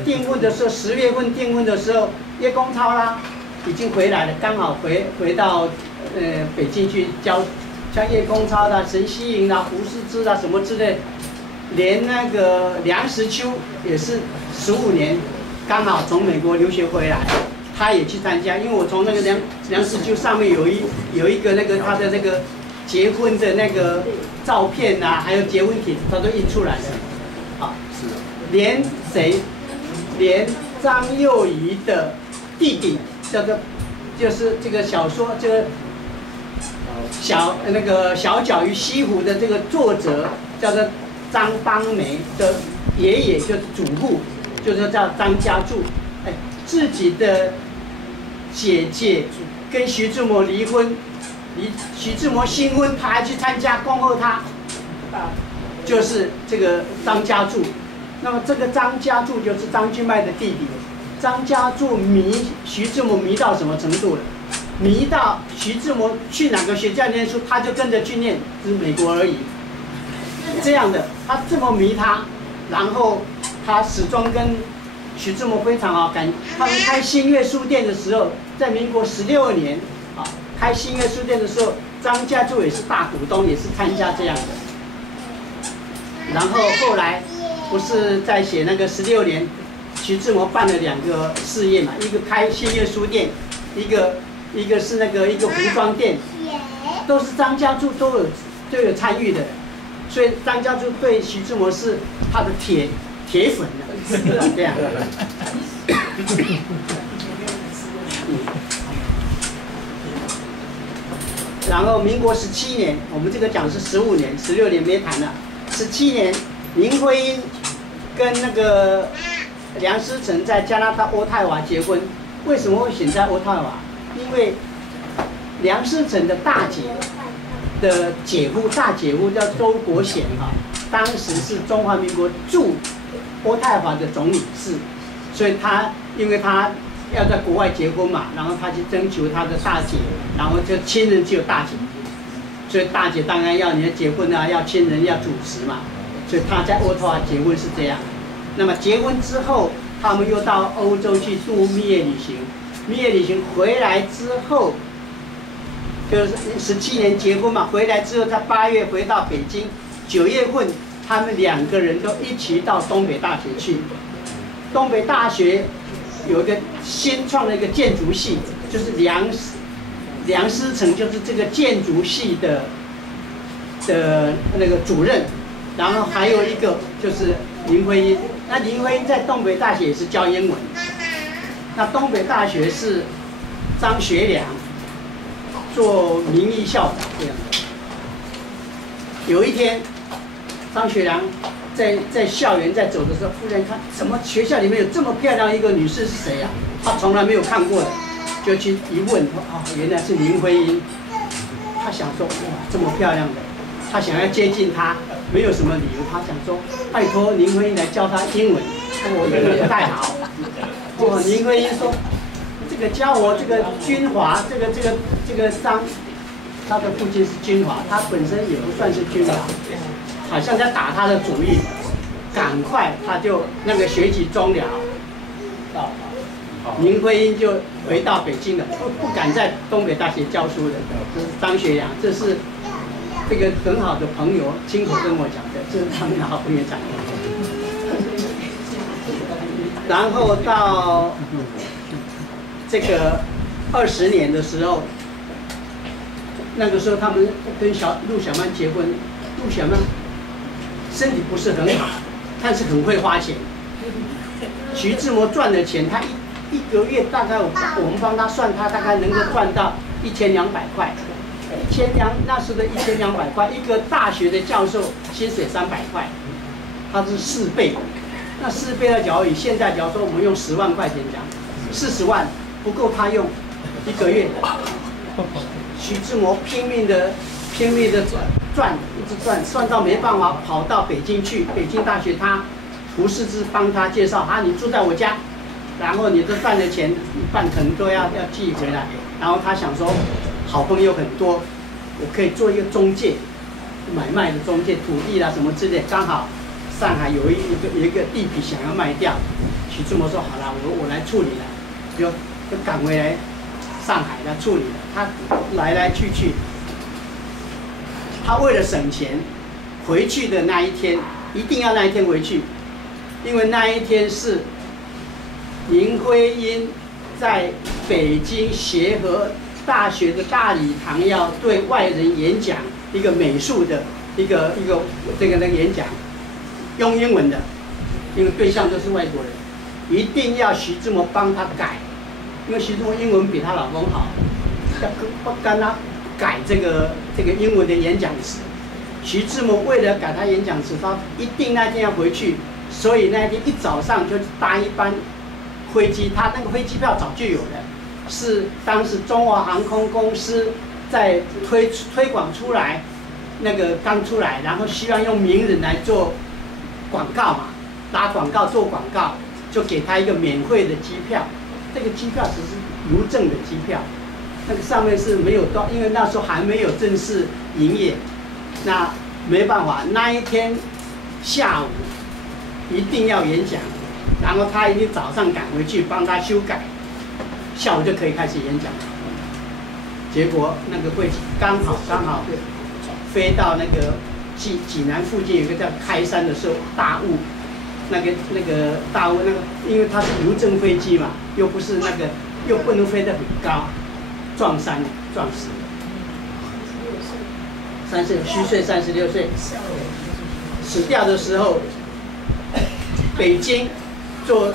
订婚的时候10月份订婚的时候，叶公超啦已经回来了，刚好回到北京去教，像叶公超啦、陈希莹啦、胡适之啦什么之类，连那个梁实秋也是15年，刚好从美国留学回来，他也去参加，因为我从那个梁实秋上面有一个那个他的那个结婚的那个照片啊，还有结婚帖子，他都印出来了，啊，是，连张幼仪的弟弟叫做，就是这个小说这个小脚与西湖的这个作者叫做张邦梅的爷爷，就是祖父，就是叫张家柱，哎，自己的姐姐跟徐志摩离婚，徐志摩新婚，他还去参加恭贺他，就是这个张家柱。那么这个张家柱就是张君迈的弟弟。张家柱迷徐志摩迷到什么程度了？迷到徐志摩去哪个学校念书，他就跟着去念，只是美国而已。这样的，他这么迷他，然后他始终跟徐志摩非常好感。他们开新月书店的时候，在民国16年，啊，开新月书店的时候，张家柱也是大股东，也是参加这样的。然后后来不是在写那个16年，徐志摩办了2个事业嘛，一个开新月书店，一个是一个服装店，都是张家柱都有参与的。所以张家柱对徐志摩是他的铁粉的，这样。然后民国17年，我们这个讲是15年，16年没谈了。17年，林徽因跟那个梁思成在加拿大渥太华结婚。为什么会选在渥太华？因为梁思成的大姐的大姐夫叫周国贤哈，当时是中华民国驻渥太华的总领事，所以因为他要在国外结婚嘛，然后他去征求他的大姐，然后就亲人只有大姐，所以大姐当然要你的结婚啊，要亲人要主持嘛，所以他在渥太华结婚是这样。那么结婚之后，他们又到欧洲去度蜜月旅行，蜜月旅行回来之后。就是17年结婚嘛，回来之后在8月回到北京，9月份他们2个人都一起到东北大学去。东北大学有一个新创的一个建筑系，就是梁思成就是这个建筑系的那个主任，然后还有一个就是林徽因。那林徽因在东北大学也是教英文。那东北大学是张学良做名誉校长这样的。有一天，张学良在校园在走的时候，忽然看怎么学校里面有这么漂亮一个女士是谁呀？他从来没有看过的，就去一问，哦，原来是林徽因。他想说，哇，这么漂亮的，他想要接近她，没有什么理由，他想说，拜托林徽因来教他英文，我英文不太好。哦，林徽因说。这个教我这个军华，这个张，他的父亲是军华，他本身也不算是军华，好像在打他的主意，赶快他就那个学期终了，林徽因就回到北京了，不敢在东北大学教书了。这是张学良，这是这个很好的朋友亲口跟我讲的，这是他们的好朋友讲的。然后到这个20年的时候，那个时候他们跟陆小曼结婚，陆小曼身体不是很好，但是很会花钱。徐志摩赚的钱，他一个月大概我们帮他算，他大概能够赚到1200块。那时的1200块，一个大学的教授薪水300块，他是4倍。那4倍的假如以现在假如说我们用10万块钱讲，40万。不够他用1个月，徐志摩拼命的赚，一直赚到没办法，跑到北京去。北京大学胡适之帮他介绍，你住在我家，然后你这赚的钱一半可能都要寄回来。然后他想说，好朋友很多，我可以做一个中介，买卖的中介，土地啦什么之类，刚好上海有一个地皮想要卖掉，徐志摩说好了，我来处理了，就赶回来上海来处理了。他来来去去，他为了省钱，回去的那一天一定要那一天回去，因为那一天是林徽因在北京协和大学的大礼堂要对外人演讲，一个美术的一个那个演讲，用英文的，因为对象都是外国人，一定要徐志摩帮他改，因为徐志摩英文比她老公好，要跟他改这个英文的演讲词。徐志摩为了改他演讲词，他一定那天要回去，所以那天一早上就搭一班飞机，他那个飞机票早就有了，是当时中华航空公司在推广出来，那个刚出来，然后希望用名人来做广告嘛，打广告做广告，就给他一个免费的机票。这个机票只是邮政的机票，那个上面是没有多，因为那时候还没有正式营业，那没办法，那一天下午一定要演讲，然后他一定早上赶回去帮他修改，下午就可以开始演讲。结果那个飞机刚好飞到那个济南附近有个叫开山的时候，大雾，那个大雾那个，因为它是邮政飞机嘛，又不是那个又不能飞得很高，撞山撞死了。虚岁36岁，死掉的时候，北京做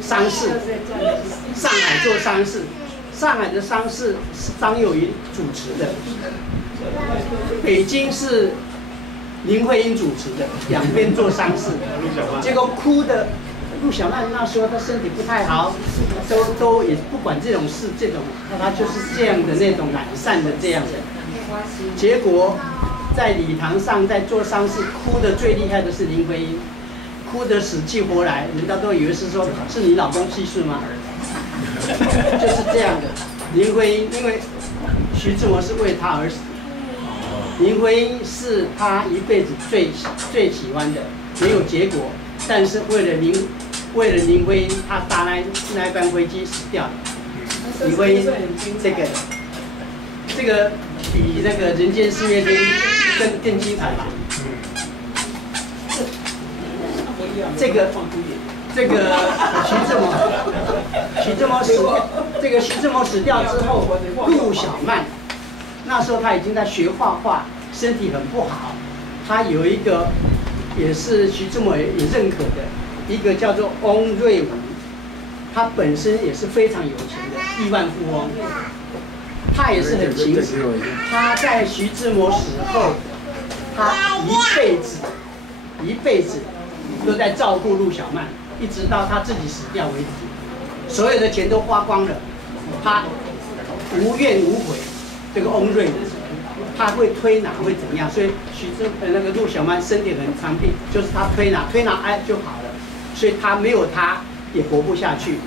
丧事，上海做丧事。上海的丧事是张幼仪主持的，北京是林徽因主持的，两边做丧事。结果哭的陆小曼那时候她身体不太好，都也不管这种事，她就是这样的那种懒散的这样的。结果在礼堂上在做丧事，哭的最厉害的是林徽因，哭得死去活来，人家都以为是说是你老公去世吗？就是这样的。林徽因因为徐志摩是为她而死，林徽因是他一辈子最喜欢的，没有结果，但是为了林徽因，他搭那班飞机死掉了。林徽因这个比那个人间四月天更精彩吧？这个徐志摩死掉之后，陆小曼那时候他已经在学画画，身体很不好。他有一个也是徐志摩也认可的一个叫做翁瑞吾，他本身也是非常有钱的亿万富翁，他也是很勤实。他在徐志摩死后，他一辈子都在照顾陆小曼，一直到他自己死掉为止，所有的钱都花光了，他无怨无悔。这个翁瑞，他会推拿会怎样？所以那个陆小曼身体很长病，就是他推拿哎就好了，所以他没有他也活不下去。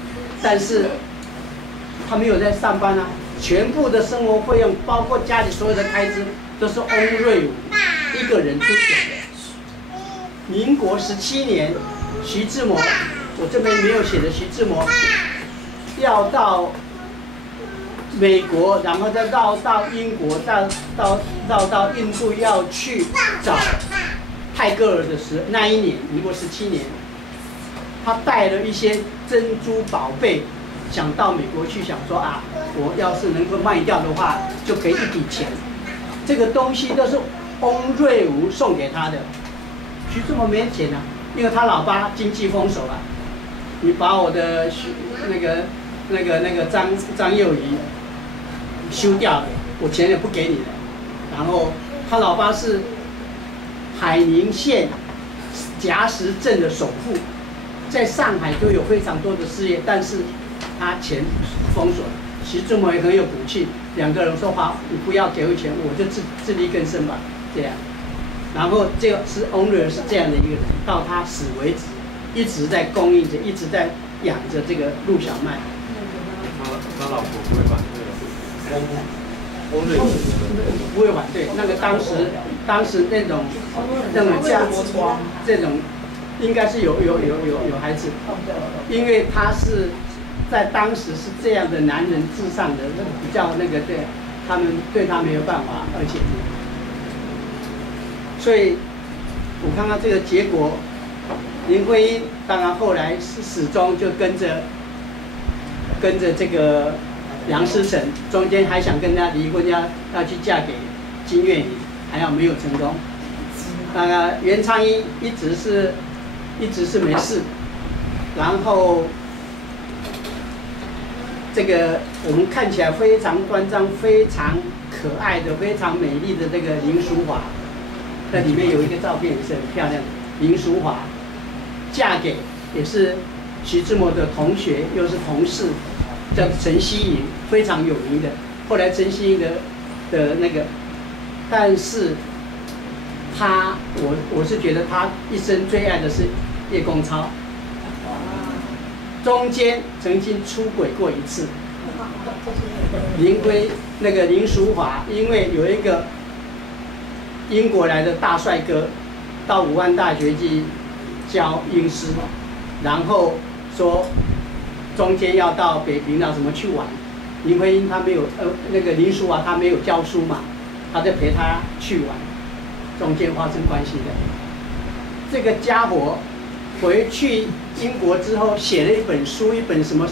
但是他没有在上班啊，全部的生活费用，包括家里所有的开支，都是翁瑞武一个人出钱的。民国17年，徐志摩，我这边没有写的，徐志摩要到美国，然后再绕到英国，再绕到印度，要去找泰戈尔的那一年，民国17年，他带了一些珍珠宝贝，想到美国去，想说啊，我要是能够卖掉的话，就可以一笔钱。这个东西都是翁瑞吾送给他的，徐志摩没钱啊，因为他老爸经济丰收啊，你把我的那个张幼仪休掉了，我钱也不给你了。然后他老爸是海宁县硖石镇的首富，在上海都有非常多的事业，但是他钱封锁了。徐志摩也很有骨气，两个人说好，你不要给我钱，我就自力更生吧，这样。然后这个是翁瑞是这样的一个人，到他死为止，一直在供应着，一直在养着这个陆小曼。他老婆不会反对的，翁瑞不会反对。那个当时那种这种应该是有孩子，因为他是在当时是这样的男人至上的，比较那个对他没有办法，而且，所以我看到这个结果，林徽因当然后来是始终就跟着这个梁思成，中间还想跟他离婚，要去嫁给金岳霖，还好没有成功。袁昌英一直是没事，然后这个我们看起来非常端庄、非常可爱的、非常美丽的这个林淑华，那里面有一个照片也是很漂亮的。林淑华嫁给也是徐志摩的同学，又是同事，叫陈希莹，非常有名的。后来陈希莹的那个，但是我是觉得他一生最爱的是叶公超，中间曾经出轨过一次。林淑华因为有一个英国来的大帅哥到武汉大学去教英诗，然后说中间要到北平什么去玩，林徽因她没有林淑华她没有教书嘛，她就陪他去玩。中间发生关系的，这个家伙回去英国之后写了一本书，一本什么，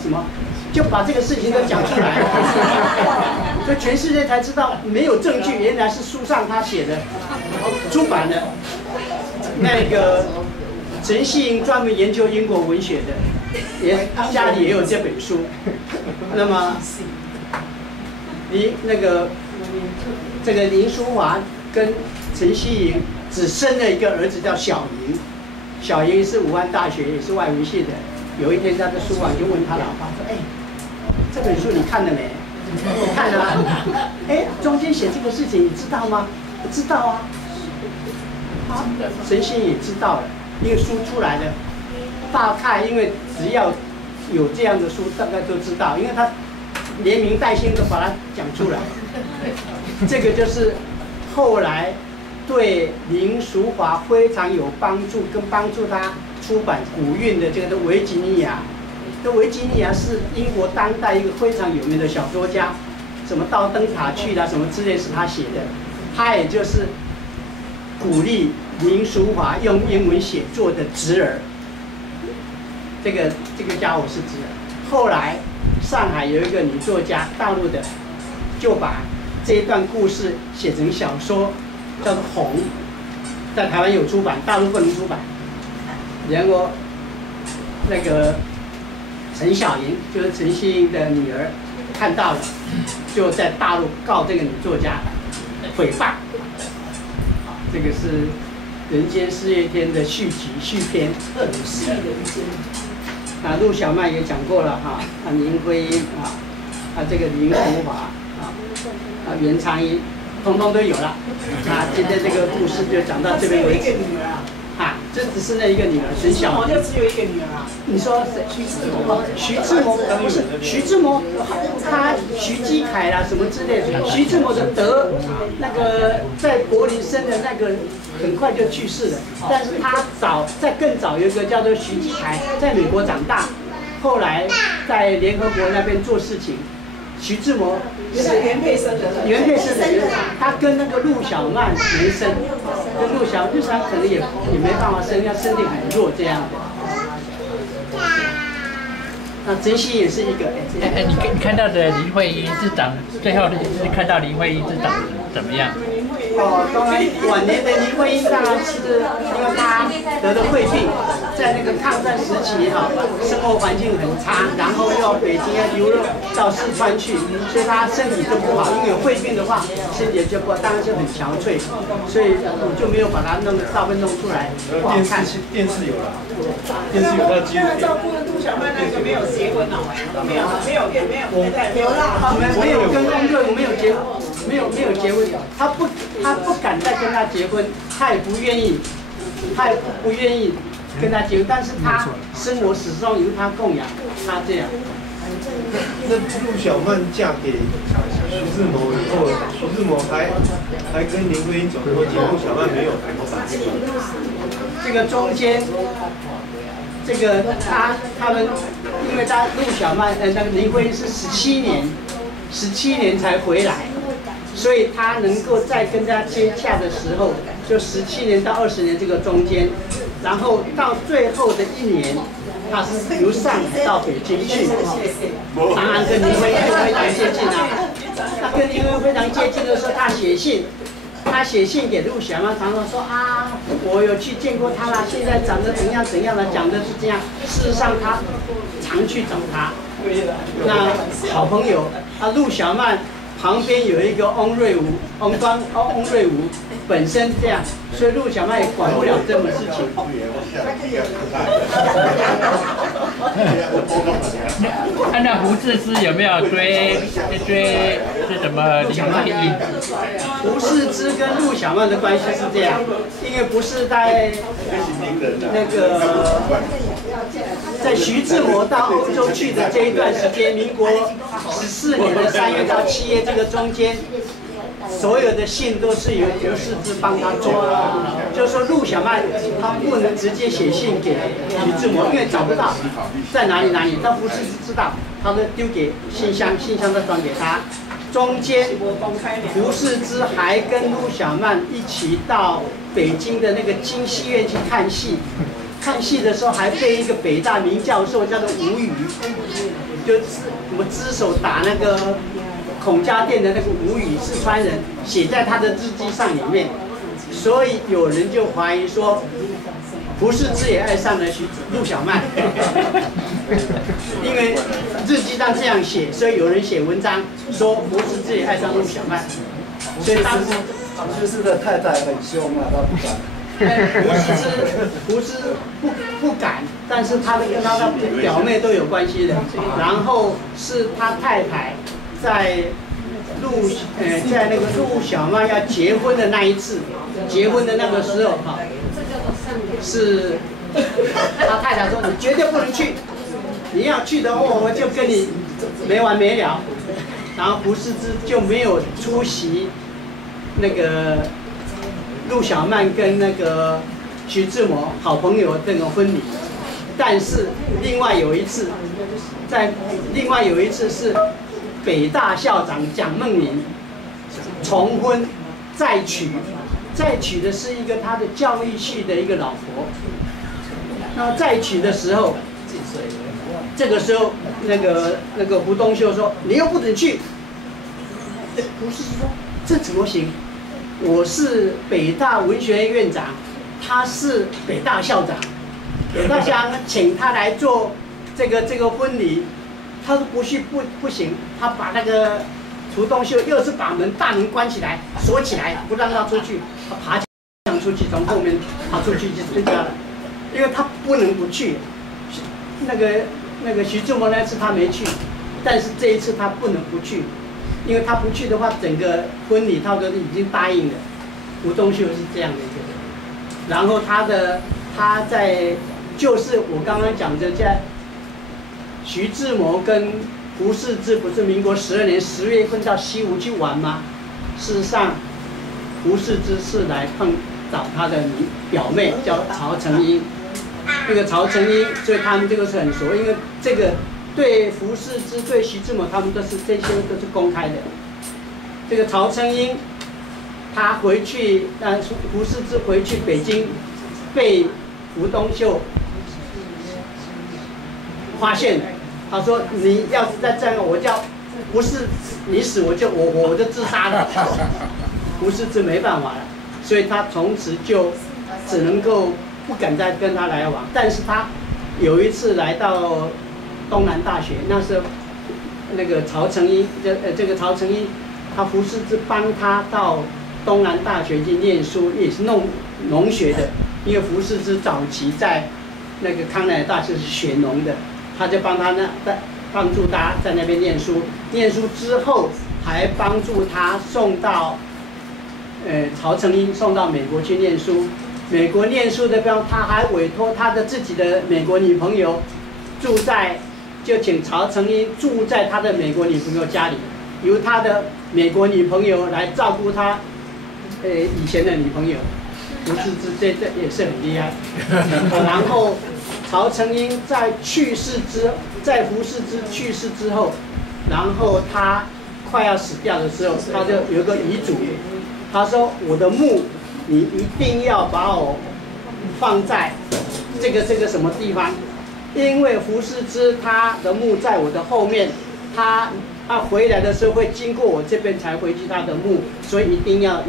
就把这个事情都讲出来了，所以全世界才知道没有证据，原来是书上他写的，出版的。那个陈希莹专门研究英国文学的，家里也有这本书。那么，这个林淑华跟陈希莹只生了一个儿子叫小莹，小莹是武汉大学也是外文系的。有一天他在书房就问他老爸说：“哎，这本书你看了没？”“我看了啊。”“哎，中间写这个事情你知道吗？”“不知道啊。”啊，陈希莹也知道了，因为书出来了，大概因为只要有这样的书，大概都知道，因为他连名带姓都把它讲出来。这个就是后来对林淑华非常有帮助，跟帮助他出版古韵的这个维吉尼亚。这维吉尼亚是英国当代一个非常有名的小说家，什么到灯塔去啦，什么之类是他写的。他也就是鼓励林淑华用英文写作的侄儿。这个家伙是侄儿。后来上海有一个女作家，大陆的，就把这一段故事写成小说，叫做《红》，在台湾有出版，大陆不能出版。然后那个陈小莹，就是陈希莹的女儿，看到了，就在大陆告这个女作家诽谤。这个是《人间四月天》的续集续篇。是人间。陆小曼也讲过了哈，林徽因这个林淑华袁昌英，通通都有了。今天这个故事就讲到这边为止。这只是那一个女儿，陈小莹。就只有一个女儿啊？你说谁？徐志摩？不是徐志摩，他徐基凯啦什么之类的。徐志摩的那个在柏林生的那个很快就去世了，但是他在更早有一个叫做徐基凯，在美国长大，后来在联合国那边做事情。徐志摩是原配生的，他跟那个陆小曼没生，跟陆小曼可能也没办法生，他身体很弱这样的。那陈希也是一个。你看到的林徽因是最后是看到林徽因是长怎么样？当然晚年的林徽因当然是因为她得了肺病，在那个抗战时期生活环境很差，然后又北京流落到四川去，所以她身体就不好。因为有肺病的话，身体就当然就很憔悴，所以我就没有把她照片弄出来，不好看。电视有了，电视有她记录。照顾陆小曼那个没有结婚哦，没有啦，没有跟翁瑞没有结婚。没有结婚，他不敢再跟他结婚，他也不愿意跟他结婚，但是他生活始终由他供养，他这样。那陆小曼嫁给徐志摩以后，徐志摩还跟林徽因走过节，陆小曼没有这个中间，这个他们，因为陆小曼那个林徽因是17年才回来，所以他能够再跟他接洽的时候，就17年到20年这个中间，然后到最后的1年。他是由上海到北京去，当然跟林徽因非常接近啊。他跟林徽因非常接近的时候，他写信给陆小曼，常常说啊，我有去见过他啦，现在长得怎样怎样了，讲的是这样。事实上，他常去找他。那好朋友啊，陆小曼旁边有一个翁瑞吾本身这样，所以陆小曼也管不了这种事情。看到胡适之有没有追是什么林徽因？胡适之跟陆小曼的关系是这样，因为不是在那个在徐志摩到欧洲去的这一段时间，民国14年的3月到7月这个中间。所有的信都是由胡适之帮他做的，就是说陆小曼他不能直接写信给徐志摩，因为找不到在哪里，但胡适之知道，他都丢给信箱再转给他。中间胡适之还跟陆小曼一起到北京的那个京戏院去看戏，看戏的时候还被一个北大名教授叫做吴语，就我们只手打那个。孔家店的那个吴语四川人写在他的日记上里面，所以有人就怀疑说，胡适之也爱上了陆小曼，因为日记上这样写，所以有人写文章说胡适之也爱上陆小曼，所以当时胡适的太太很凶啊，他不敢。胡适不敢，但是他跟他的表妹都有关系的，然后是他太太。在那个陆小曼要结婚的那一次，结婚的那个时候哈，是他太太说你绝对不能去，你要去的话我就跟你没完没了。然后胡适之就没有出席那个陆小曼跟那个徐志摩好朋友这个婚礼，但是另外有一次是。北大校长蒋梦麟重婚再娶的是一个他的教育系的一个老婆。那再娶的时候，这个时候那个胡东秀说你又不准去，胡适说这怎么行？我是北大文学院院长，他是北大校长，北大校长请他来做这个婚礼。他说不行，他把那个胡东秀又是把大门关起来锁起来，不让他出去，他爬墙出去，从后面爬出去就参加了，因为他不能不去。那个徐志摩那次他没去，但是这一次他不能不去，因为他不去的话，整个婚礼他都已经答应了。胡东秀是这样的一个人，然后他在就是我刚刚讲的在。徐志摩跟胡适之不是民国12年10月份到西湖去玩吗？事实上，胡适之是来找他的表妹叫曹成英，这个曹成英，所以他们这个是很熟，因为这个对胡适之对徐志摩他们这些都是公开的。这个曹成英，他回去，胡适之回去北京，被胡东秀发现了。他说：“你要是再这样，我叫不是你死，我就自杀了。”胡适之没办法了，所以他从此就只能够不敢再跟他来往。但是他有一次来到东南大学，那时候那个曹成英，这个曹成英，他胡适之帮他到东南大学去念书，也是弄农学的，因为胡适之早期在那个康乃尔大学是学农的。他就帮助他在那边念书，念书之后还帮助他送到，曹成英送到美国去念书。美国念书的地方，他还委托他的自己的美国女朋友住在就请曹成英住在他的美国女朋友家里，由他的美国女朋友来照顾他，以前的女朋友，胡适之这也是很厉害。然后曹成英在胡适之去世之后，然后他快要死掉的时候，他就有个遗嘱，他说我的墓你一定要把我放在这个什么地方。因为胡适之他的墓在我的后面，他回来的时候会经过我这边才回去他的墓，所以一定要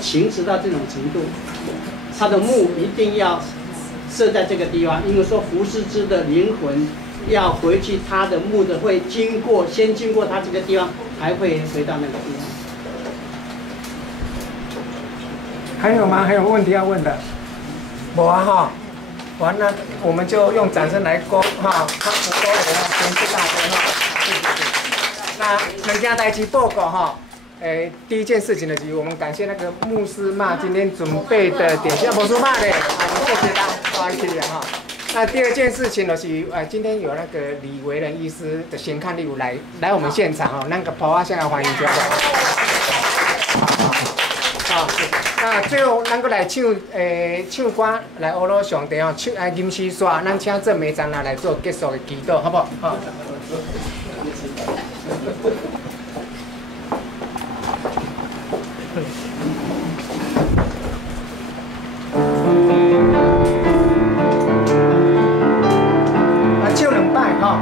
情执到这种程度，他的墓一定要设在这个地方，因为说胡适之的灵魂要回去他的墓的会先经过他这个地方，才会回到那个地方。还有吗？还有问题要问的？没啊哈。完了，我们就用掌声来恭哈，他鼓鼓的哈，先谢大哥哈，谢谢。那两件代志报告哈，第一件事情呢，就是我们感谢那个牧师嘛，今天准备的点心，牧师嘛嘞，谢谢他，欢迎你哈。那第二件事情呢是，今天有那个李维仁医师的先看例如来我们现场哈，那个跑啊，现在欢迎就好。好，谢谢。那最后咱阁来唱歌来阿罗上帝哦，吟诗煞，咱请郑美长来做结束的祈祷，好不好？好。唱两摆哈。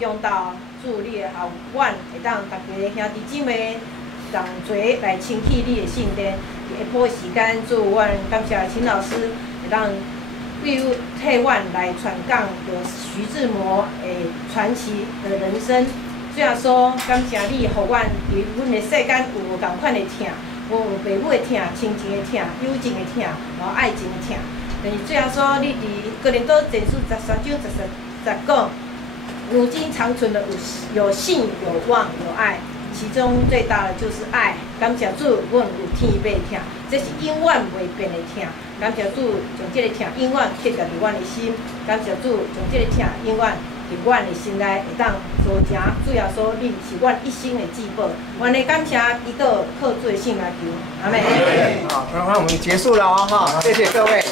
中道祝你的后，阮会当大家兄弟姊妹同齐来清起你的圣殿。下晡时间，祝阮感谢秦老师会当替阮来传讲着徐志摩的传奇的人生。虽然说感谢你，互阮伫阮的世间有同款的疼，有父母的疼、亲情的疼、友情的疼，然后爱情的疼。但是虽然说你伫哥林多前书13章10讲。如今长存的有信、有望、有爱，其中最大的就是爱。感谢主，阮有天马疼，这是永远袂变的疼。感谢主，将这个疼永远刻在阮的心。感谢主，将这个疼永远伫阮的心内，会当做成。主要说，你是阮一生的至宝。阮的感谢祈祷靠做信来求，阿门。好，那我们结束了哦，哈，谢谢各位。